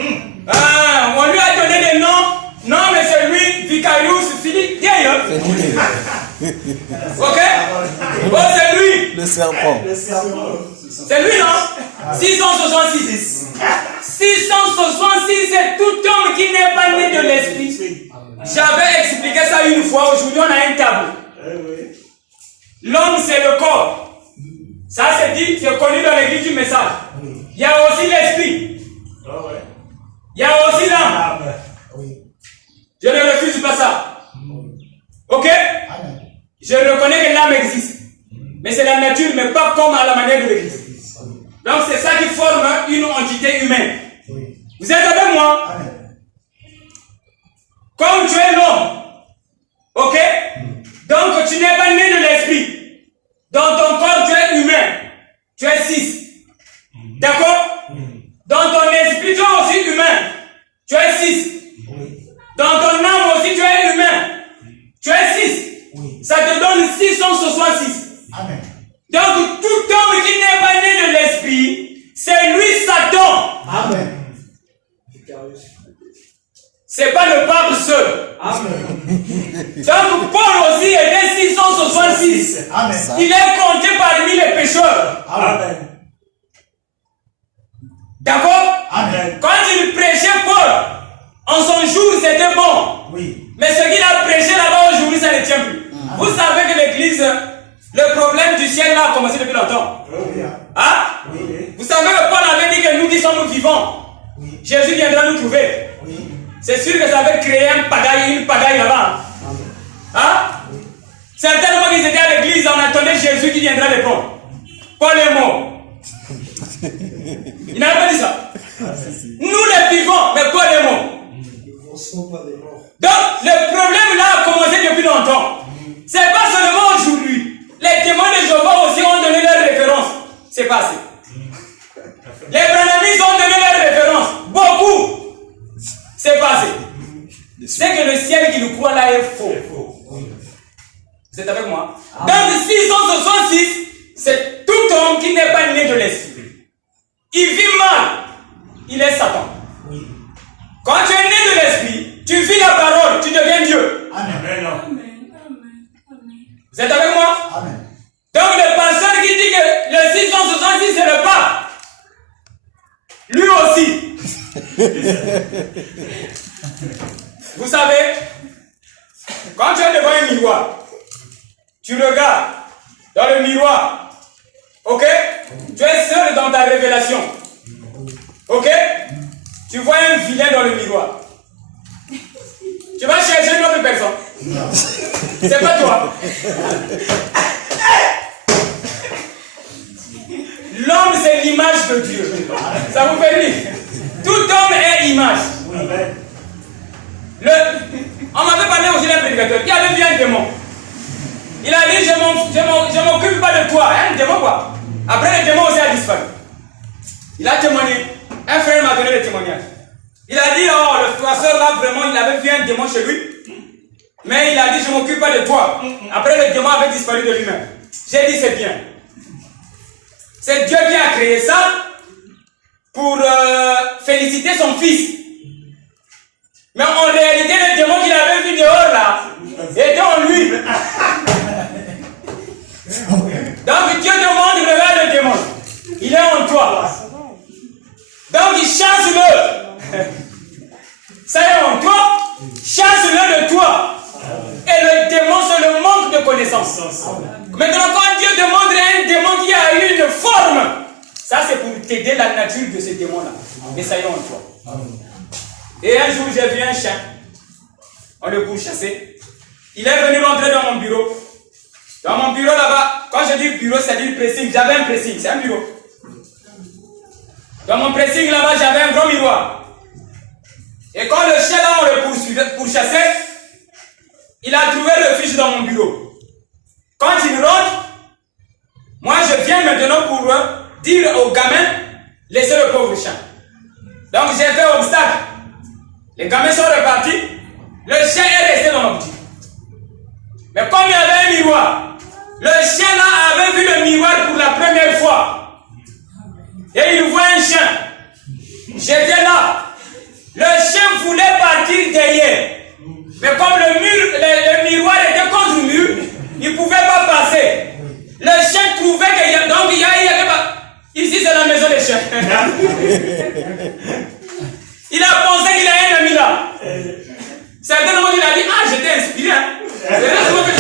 Ah, on lui a donné des noms. Non, mais c'est lui, Vicarius, Philippe. Viens, ok? Oh, c'est lui. Le serpent. C'est lui, non? 666. 666, c'est tout homme qui n'est pas né de l'esprit. J'avais expliqué ça une fois. Aujourd'hui, on a un tableau. L'homme, c'est le corps. Ça, c'est dit, c'est connu dans l'église du message. Il y a aussi l'esprit. Il y a aussi l'âme. Je ne refuse pas ça. Ok? Je reconnais que l'âme existe. Mais c'est la nature, mais pas comme à la manière de l'église. Donc, c'est ça qui forme une entité humaine. Vous êtes avec moi? Comme tu es l'homme. Ok? Donc, tu n'es pas né de l'esprit. Dans ton corps, tu es humain. Tu es 6. D'accord? Dans ton esprit, tu es aussi humain. Tu es 6. Dans ton âme aussi, tu es humain. Tu es 6. Ça te donne 666. Amen. Donc, tout homme qui n'est pas né de l'esprit, c'est lui Satan. Amen. C'est pas le pape seul. Donc, Paul aussi était 666. Amen. Il est compté parmi les pécheurs. Amen. D'accord? Amen. Quand il prêchait Paul, en son jour, c'était bon. Oui. Mais ce qu'il a prêché là-bas aujourd'hui, ça ne tient plus. Vous savez que l'église, le problème du ciel là a commencé depuis longtemps. Hein? Vous savez que Paul avait dit que nous qui sommes vivants, Jésus viendra nous trouver. C'est sûr que ça avait créé une pagaille là-bas. Hein? Certainement qu'ils étaient à l'église, on attendait Jésus qui viendra les prendre. Paul est mort. Il n'avait pas dit ça. Nous les vivants, mais Paul est mort. Donc, le problème là a commencé depuis longtemps. C'est pas seulement aujourd'hui. Les témoins de Jéhovah aussi ont donné leurs références. C'est passé. Les Branhamites ont donné leurs références. Beaucoup. C'est passé. C'est que le ciel qui nous croit là est faux. Vous êtes avec moi? Dans le 666, c'est tout homme qui n'est pas né de l'esprit. Il vit mal. Il est Satan. Quand tu es né de l'esprit, tu vis la parole, tu deviens Dieu. Amen. Vous êtes avec moi? Amen. Donc le pasteur qui dit que le 666 c'est le pape, lui aussi. Vous savez, quand tu es devant un miroir, tu regardes dans le miroir, ok? Tu es seul dans ta révélation, ok? Tu vois un vilain dans le miroir. Tu vas chercher une autre personne. C'est pas toi. L'homme, c'est l'image de Dieu. Ça vous fait rire? Tout homme est image. On m'avait parlé aussi d'un prédicateur qui avait vu un démon. Il a dit, je m'occupe pas de toi. Un démon quoi? Après, le démon aussi a disparu. Il a témoigné. Un frère m'a donné le témoignage. Il a dit, oh, le pasteur là, vraiment, il avait vu un démon chez lui. Mais il a dit, je ne m'occupe pas de toi. Après, le démon avait disparu de lui-même. J'ai dit, c'est bien. C'est Dieu qui a créé ça pour féliciter son fils. Mais en réalité, le démon qu'il avait vu dehors là, était en lui. Donc Dieu te montre, regarde le démon. Il est en toi. Donc il chasse-le. Ça est en toi, chasse-le de toi. Et le démon, c'est le manque de connaissance. Maintenant, quand Dieu demande à un démon qui a eu une forme, ça c'est pour t'aider la nature de ce démon-là. Mais ça y est en toi. Et un jour, j'ai vu un chien. On le pourchassait. Il est venu rentrer dans mon bureau. Dans mon bureau là-bas, quand je dis bureau, c'est-à-dire pressing. J'avais un pressing, c'est un bureau. Dans mon pressing là-bas, j'avais un gros miroir. Et quand le chien là, on le pourchassait, il a trouvé refuge dans mon bureau. Quand il rentre, moi je viens maintenant pour dire au gamin, laissez le pauvre chien. Donc j'ai fait obstacle. Les gamins sont repartis. Le chien est resté dans ma boutique. Mais comme il y avait un miroir, le chien là avait vu le miroir pour la première fois. Et il voit un chien. J'étais là. Le chien voulait partir derrière. Mais comme le miroir était contre le mur, il ne pouvait pas passer. Le chien trouvait qu'il y a... Donc il y avait pas... Ici c'est la maison des chiens. Il a pensé qu'il a un ami là. Certains moments il a dit, ah j'étais inspiré. Hein. Heureusement que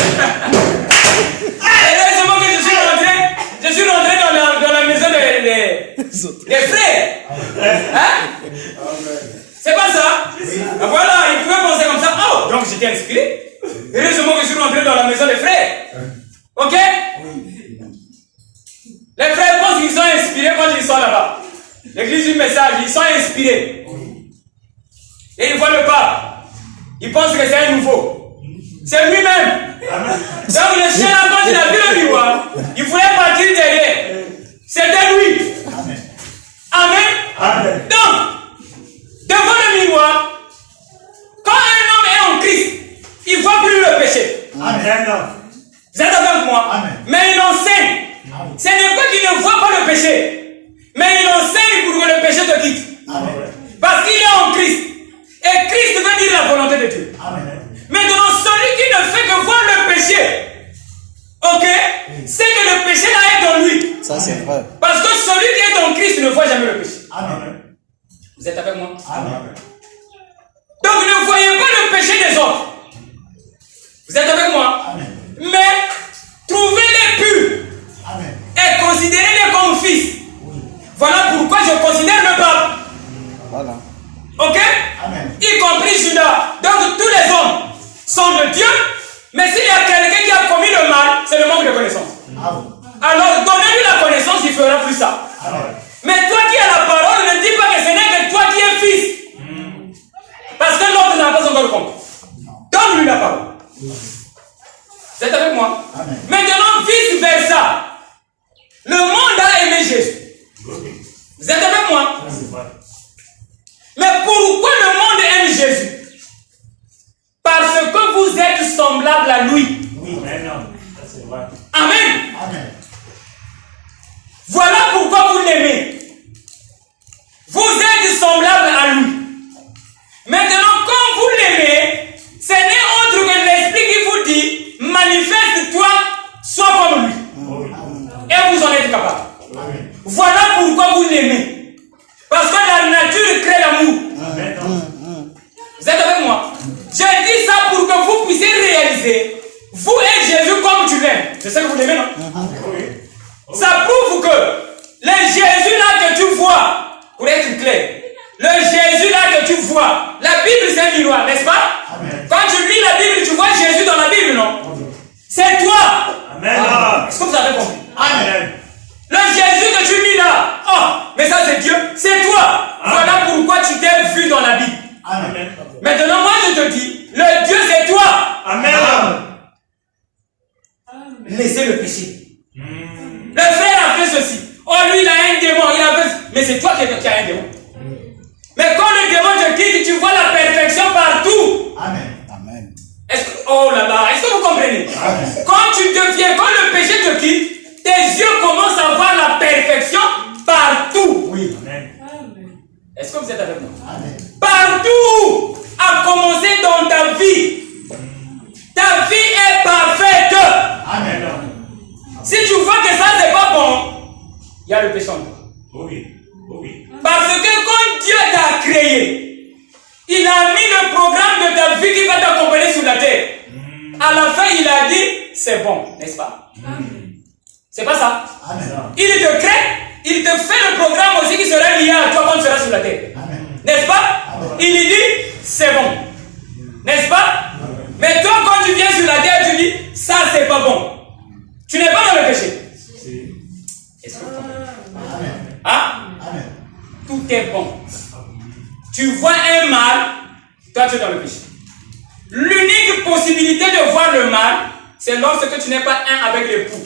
je suis rentré dans la maison des frères. Hein? C'est pas ça? Voilà, il pouvait penser comme ça. Oh, donc j'étais inspiré. Heureusement que je suis rentré dans la maison des frères. Ok? Les frères pensent qu'ils sont inspirés quand ils sont là-bas. L'église du message, ils sont inspirés. Et ils voient le pape. Ils pensent que c'est un nouveau. C'est lui-même. Donc le chien là, quand il a vu le miroir, il voulait partir derrière. C'était lui. Amen. Amen. Donc, devant le miroir, quand un homme est en Christ, il ne voit plus le péché. Amen. Vous êtes avec moi? Amen. Mais il enseigne. Ce n'est pas qu'il ne voit pas le péché, mais il enseigne pour que le péché te quitte. Amen. Parce qu'il est en Christ. Et Christ veut dire la volonté de Dieu. Amen. Maintenant, celui qui ne fait que voir le péché, ok, c'est que le péché là est dans lui. Ça, c'est vrai. Parce que celui qui est en Christ ne voit jamais le péché. Amen. Vous êtes avec moi? Amen. Donc ne voyez pas le péché des autres. Vous êtes avec moi? Amen. Mais trouvez-les purs. Amen. Et considérez-les comme fils. Oui. Voilà pourquoi je considère le pape. Voilà. Ok? Amen. Y compris Judas. Donc tous les hommes sont de Dieu. Mais s'il y a quelqu'un qui a commis le mal, c'est le manque de connaissance. Amen. Alors donnez-lui la connaissance, il fera plus ça. Amen. Mais toi qui as la parole, ne dis pas que ce n'est que toi qui es fils. Parce que l'autre n'a pas encore compris. Donne-lui la parole. Vous êtes avec moi? Amen. Maintenant, vice versa. Le monde a aimé Jésus. Vous êtes avec moi? Mais pourquoi le monde aime Jésus? Parce que vous êtes semblables à lui. Oui, maintenant, c'est vrai. Amen. Amen. Voilà pourquoi vous l'aimez. Vous êtes semblables à lui. Maintenant, quand vous l'aimez, ce n'est autre que l'esprit qui vous dit, manifeste-toi, sois comme lui. Et vous en êtes capable. Voilà pourquoi vous l'aimez. Parce que la nature crée l'amour. Vous êtes avec moi? J'ai dit ça pour que vous puissiez réaliser, vous et Jésus comme tu l'aimes. Je sais que vous l'aimez, non? Ça prouve que le Jésus là que tu vois, pour être clair, le Jésus là que tu vois, la Bible c'est un miroir, n'est-ce pas? Amen. Quand tu lis la Bible, tu vois Jésus dans la Bible, non? C'est toi. Amen. Est-ce que vous avez compris? Amen. Le Jésus que tu lis là, oh, mais ça c'est Dieu, c'est toi. Amen. Voilà pourquoi tu t'es vu dans la Bible. Amen. Maintenant, moi je te dis, le Dieu c'est toi. Amen. Laissez le péché. Le frère a fait ceci. Oh, lui, il a un démon. Il a fait... Mais c'est toi qui as un démon. Mais quand le démon te quitte, tu vois la perfection partout. Amen. Amen. Est-ce que... Oh là là, est-ce que vous comprenez? Amen. Quand tu deviens, quand le péché te quitte, tes yeux commencent à voir la perfection partout. Oui. Amen. Est-ce que vous êtes avec moi? Amen. Partout. À commencer dans ta vie. Ta vie est parfaite. Amen. Si tu vois que ça c'est pas bon, il y a le péché en toi. Oui. Oui. Parce que quand Dieu t'a créé, il a mis le programme de ta vie qui va t'accompagner sur la terre. À la fin, il a dit, c'est bon, n'est-ce pas? C'est pas ça? Amen. Il te crée, il te fait le programme aussi qui sera lié à toi quand tu seras sur la terre. N'est-ce pas? Amen. Il lui dit, c'est bon. N'est-ce pas? Amen. Mais toi, quand tu viens sur la terre, tu dis, ça c'est pas bon. Tu n'es pas dans le péché. Est-ce que vous comprenez? Hein? Amen. Tout est bon. Tu vois un mal, toi tu es dans le péché. L'unique possibilité de voir le mal, c'est lorsque tu n'es pas un avec l'époux.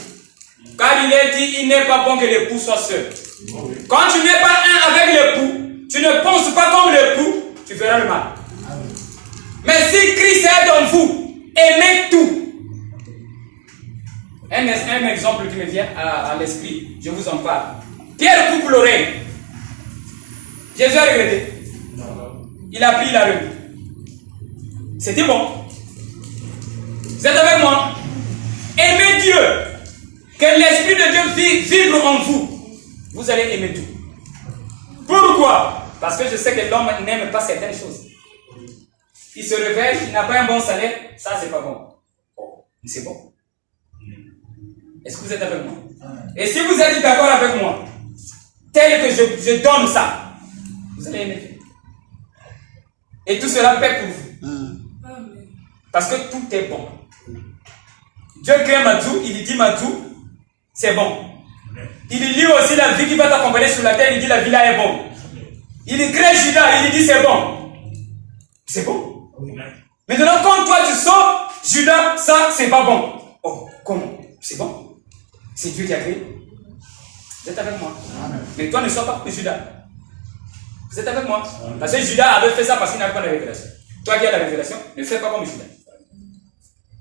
Car il est dit, il n'est pas bon que l'époux soit seul. Quand tu n'es pas un avec l'époux, tu ne penses pas comme l'époux, tu feras le mal. Mais si Christ est en vous, aimez tout. Un exemple qui me vient à l'esprit, je vous en parle. Pierre coupe l'oreille. Jésus a regretté. Il a pris, il a remis. C'était bon. Vous êtes avec moi? Aimez Dieu. Que l'Esprit de Dieu vibre en vous. Vous allez aimer tout. Pourquoi? Parce que je sais que l'homme n'aime pas certaines choses. Il se réveille, il n'a pas un bon salaire, ça c'est pas bon. Oh, c'est bon. Est-ce que vous êtes avec moi? Et si vous êtes d'accord avec moi, tel que je donne ça, vous allez aimer Dieu. Et tout cela paie pour vous. Parce que tout est bon. Dieu crée Madou, il dit Madou, c'est bon. Il lit aussi la vie qui va t'accompagner sur la terre, il dit la vie là est bonne. Il crée Judas, il dit c'est bon. C'est bon. Maintenant, quand toi tu sors, Judas, ça c'est pas bon. Oh, comment? C'est bon. C'est Dieu qui a créé. Vous êtes avec moi? Mais toi ne sors pas comme Judas. Vous êtes avec moi? Parce que Judas avait fait ça parce qu'il n'avait pas la révélation. Toi qui as la révélation, ne fais pas comme Judas.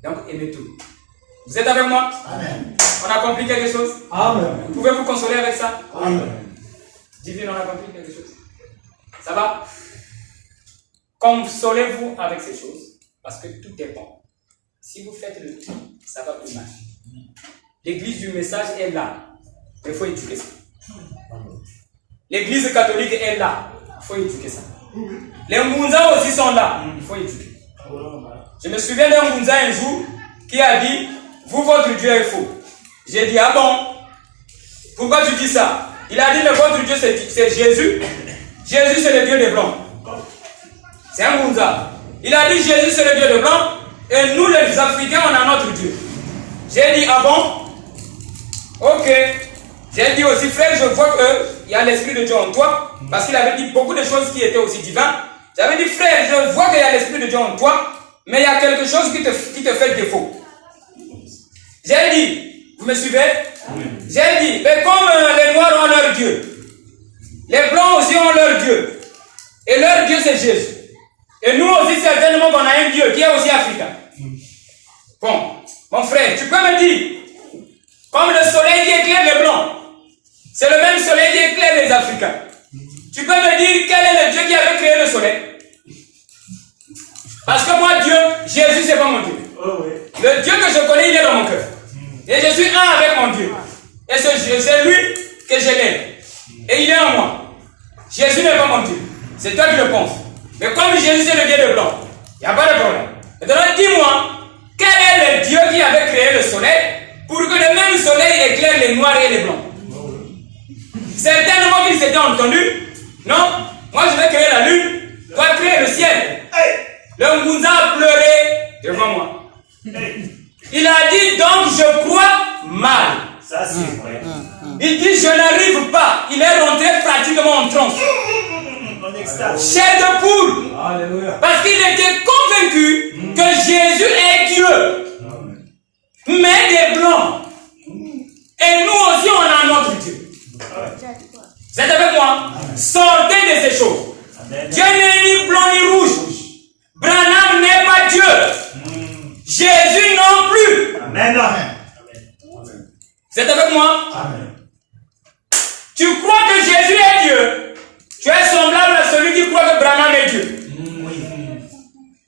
Donc, aimez tout. Vous êtes avec moi? Amen. On a compris quelque chose? Amen. Vous pouvez vous consoler avec ça? Amen. Divine, on a compris quelque chose. Ça va? Consolez-vous avec ces choses, parce que tout est bon. Si vous faites le tout, ça va plus marcher. L'église du message est là. Il faut éduquer ça. L'église catholique est là. Il faut éduquer ça. Les Ngunza aussi sont là. Il faut éduquer. Je me souviens d'un Ngunza un jour qui a dit, vous, votre Dieu est faux. J'ai dit, ah bon? Pourquoi tu dis ça? Il a dit, mais votre Dieu c'est Jésus. Jésus c'est le Dieu des Blancs. C'est un Ngunza. Il a dit, Jésus c'est le Dieu des Blancs. Et nous les Africains, on a notre Dieu. J'ai dit, ah bon? Ok. J'ai dit aussi, frère, je vois qu'il y a l'Esprit de Dieu en toi. Parce qu'il avait dit beaucoup de choses qui étaient aussi divines. J'avais dit, frère, je vois qu'il y a l'Esprit de Dieu en toi. Mais il y a quelque chose qui te fait défaut. J'ai dit, vous me suivez? J'ai dit, mais comme les Noirs ont leur Dieu, les Blancs aussi ont leur Dieu. Et leur Dieu c'est Jésus. Et nous aussi certainement qu'on a un Dieu qui est aussi africain. Bon, mon frère, tu peux me dire, comme le soleil qui éclaire les Blancs, c'est le même soleil qui éclaire les Africains. Tu peux me dire quel est le Dieu qui avait créé le soleil? Parce que moi, Dieu, Jésus, c'est pas mon Dieu. Oh, oui. Le Dieu que je connais, il est dans mon cœur. Et je suis un avec mon Dieu. Et c'est lui que je l'aime. Et il est en moi. Jésus n'est pas mon Dieu. C'est toi qui le penses. Mais comme Jésus, c'est le Dieu de blanc, il n'y a pas de problème. Maintenant, dis-moi, quel est le Dieu qui avait créé le soleil pour que le même soleil éclaire les noirs et les blancs? Certainement qu'ils s'étaient entendus. Non, moi je vais créer la lune, toi créer le ciel. Le Ngunza a pleuré devant moi. Il a dit donc je crois mal. Ça c'est vrai. Il dit je n'arrive pas. Il est rentré pratiquement en transe. En extase. Chair de poule. Alléluia. Parce qu'il était convaincu que Jésus est Dieu. Mais des blancs. Et nous aussi on a notre Dieu. Vous êtes avec moi? Sortez de ces choses. Amen. Dieu n'est ni blanc ni rouge. Branham n'est pas Dieu. Jésus non plus. Amen. Vous êtes avec moi? Amen. Tu crois que Jésus est Dieu. Tu es semblable à celui qui croit que Branham est Dieu.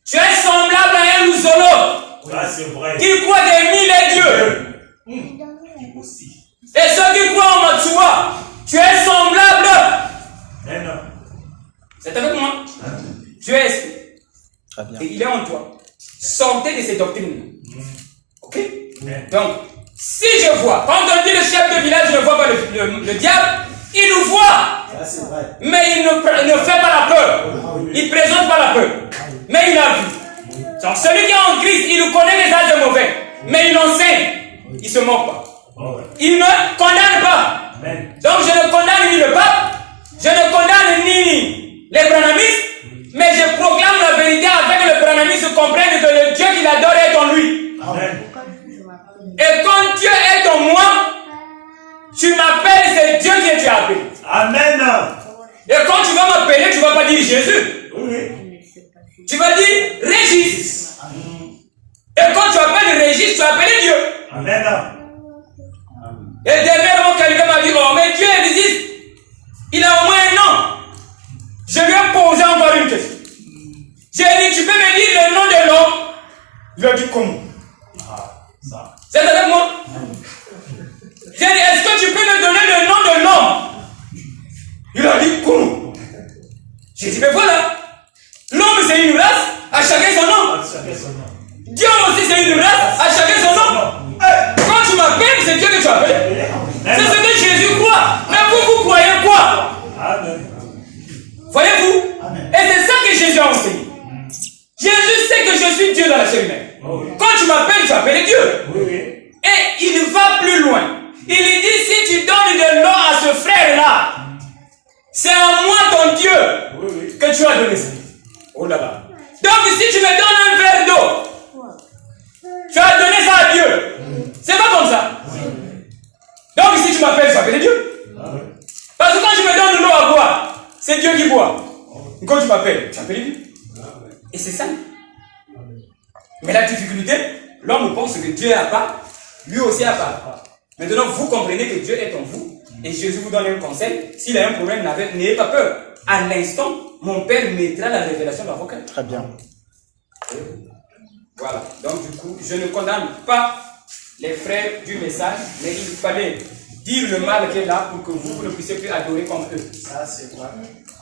Tu es semblable à un Louzolo Ça c'est vrai. qui croit qu'Émile est Dieu. Aussi. Et ceux qui croient en Matsua, tu es semblable. Amen. Vous êtes avec moi? Dieu est esprit. Très bien. Et il est en toi. Sortez de ces doctrines. Ok? Donc, si je vois, quand on dit le chef de village ne voit pas le diable, il nous voit. Ça c'est vrai. Mais il ne fait pas la peur. Il ne présente pas la peur. Mais il a vu. Donc, celui qui est en Christ, il connaît les âges mauvais. Mais il enseigne. Il ne se moque pas. Il ne condamne pas. Amen. Donc, je ne condamne ni le pape. Je ne condamne ni les branhamistes. Mais je proclame la vérité afin que le branhamiste comprenne que le Dieu qu'il adore est en lui. Amen. Et quand Dieu est en moi, tu m'appelles, c'est Dieu qui t'a appelé. Amen. Et quand tu vas m'appeler, Il a dit comment? Ah, ça. C'est avec moi? J'ai dit, est-ce que tu peux me donner le nom de l'homme? Il a dit comment? J'ai dit, mais voilà. L'homme c'est une race, à chacun son nom. Dieu aussi c'est une race, à chacun son nom. Quand tu m'appelles, c'est Dieu que tu appelles. C'est ce que Jésus croit. Mais vous croyez quoi? Amen. Voyez-vous? Et c'est ça que Jésus a enseigné. Jésus sait que je suis Dieu dans la chair humaine. Quand tu m'appelles, tu appelles Dieu. Oui, oui. Et il va plus loin. Il dit, si tu donnes de l'eau à ce frère-là, c'est à moi ton Dieu que tu as donné ça. Oh là-bas. Donc si tu me donnes un verre d'eau, tu as donné ça à Dieu. C'est pas comme ça. Donc si tu m'appelles, tu appelles Dieu. Parce que quand tu me donnes de l'eau à boire, c'est Dieu qui boit. Quand tu m'appelles, tu appelles Dieu. Et c'est ça. Mais la difficulté, l'homme pense que Dieu n'a pas, lui aussi n'a pas. Maintenant, vous comprenez que Dieu est en vous. Et Jésus vous donne un conseil. S'il a un problème, n'ayez pas peur. À l'instant, mon Père mettra la révélation dans vos cœurs. Très bien. Voilà. Donc du coup, je ne condamne pas les frères du message, mais il fallait dire le mal qui est là pour que vous ne puissiez plus adorer comme eux. Ça, c'est vrai.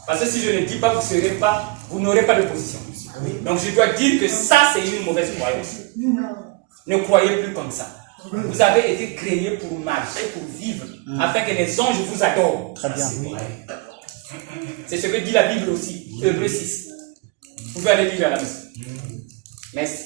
Parce que si je ne dis pas, vous n'aurez pas de position. Donc je dois dire que ça, c'est une mauvaise croyance. Ne croyez plus comme ça. Vous avez été créés pour marcher, pour vivre, afin que les anges vous adorent. Très bien. C'est ce que dit la Bible aussi, Hébreux 6. Vous pouvez aller lire à la maison. Merci.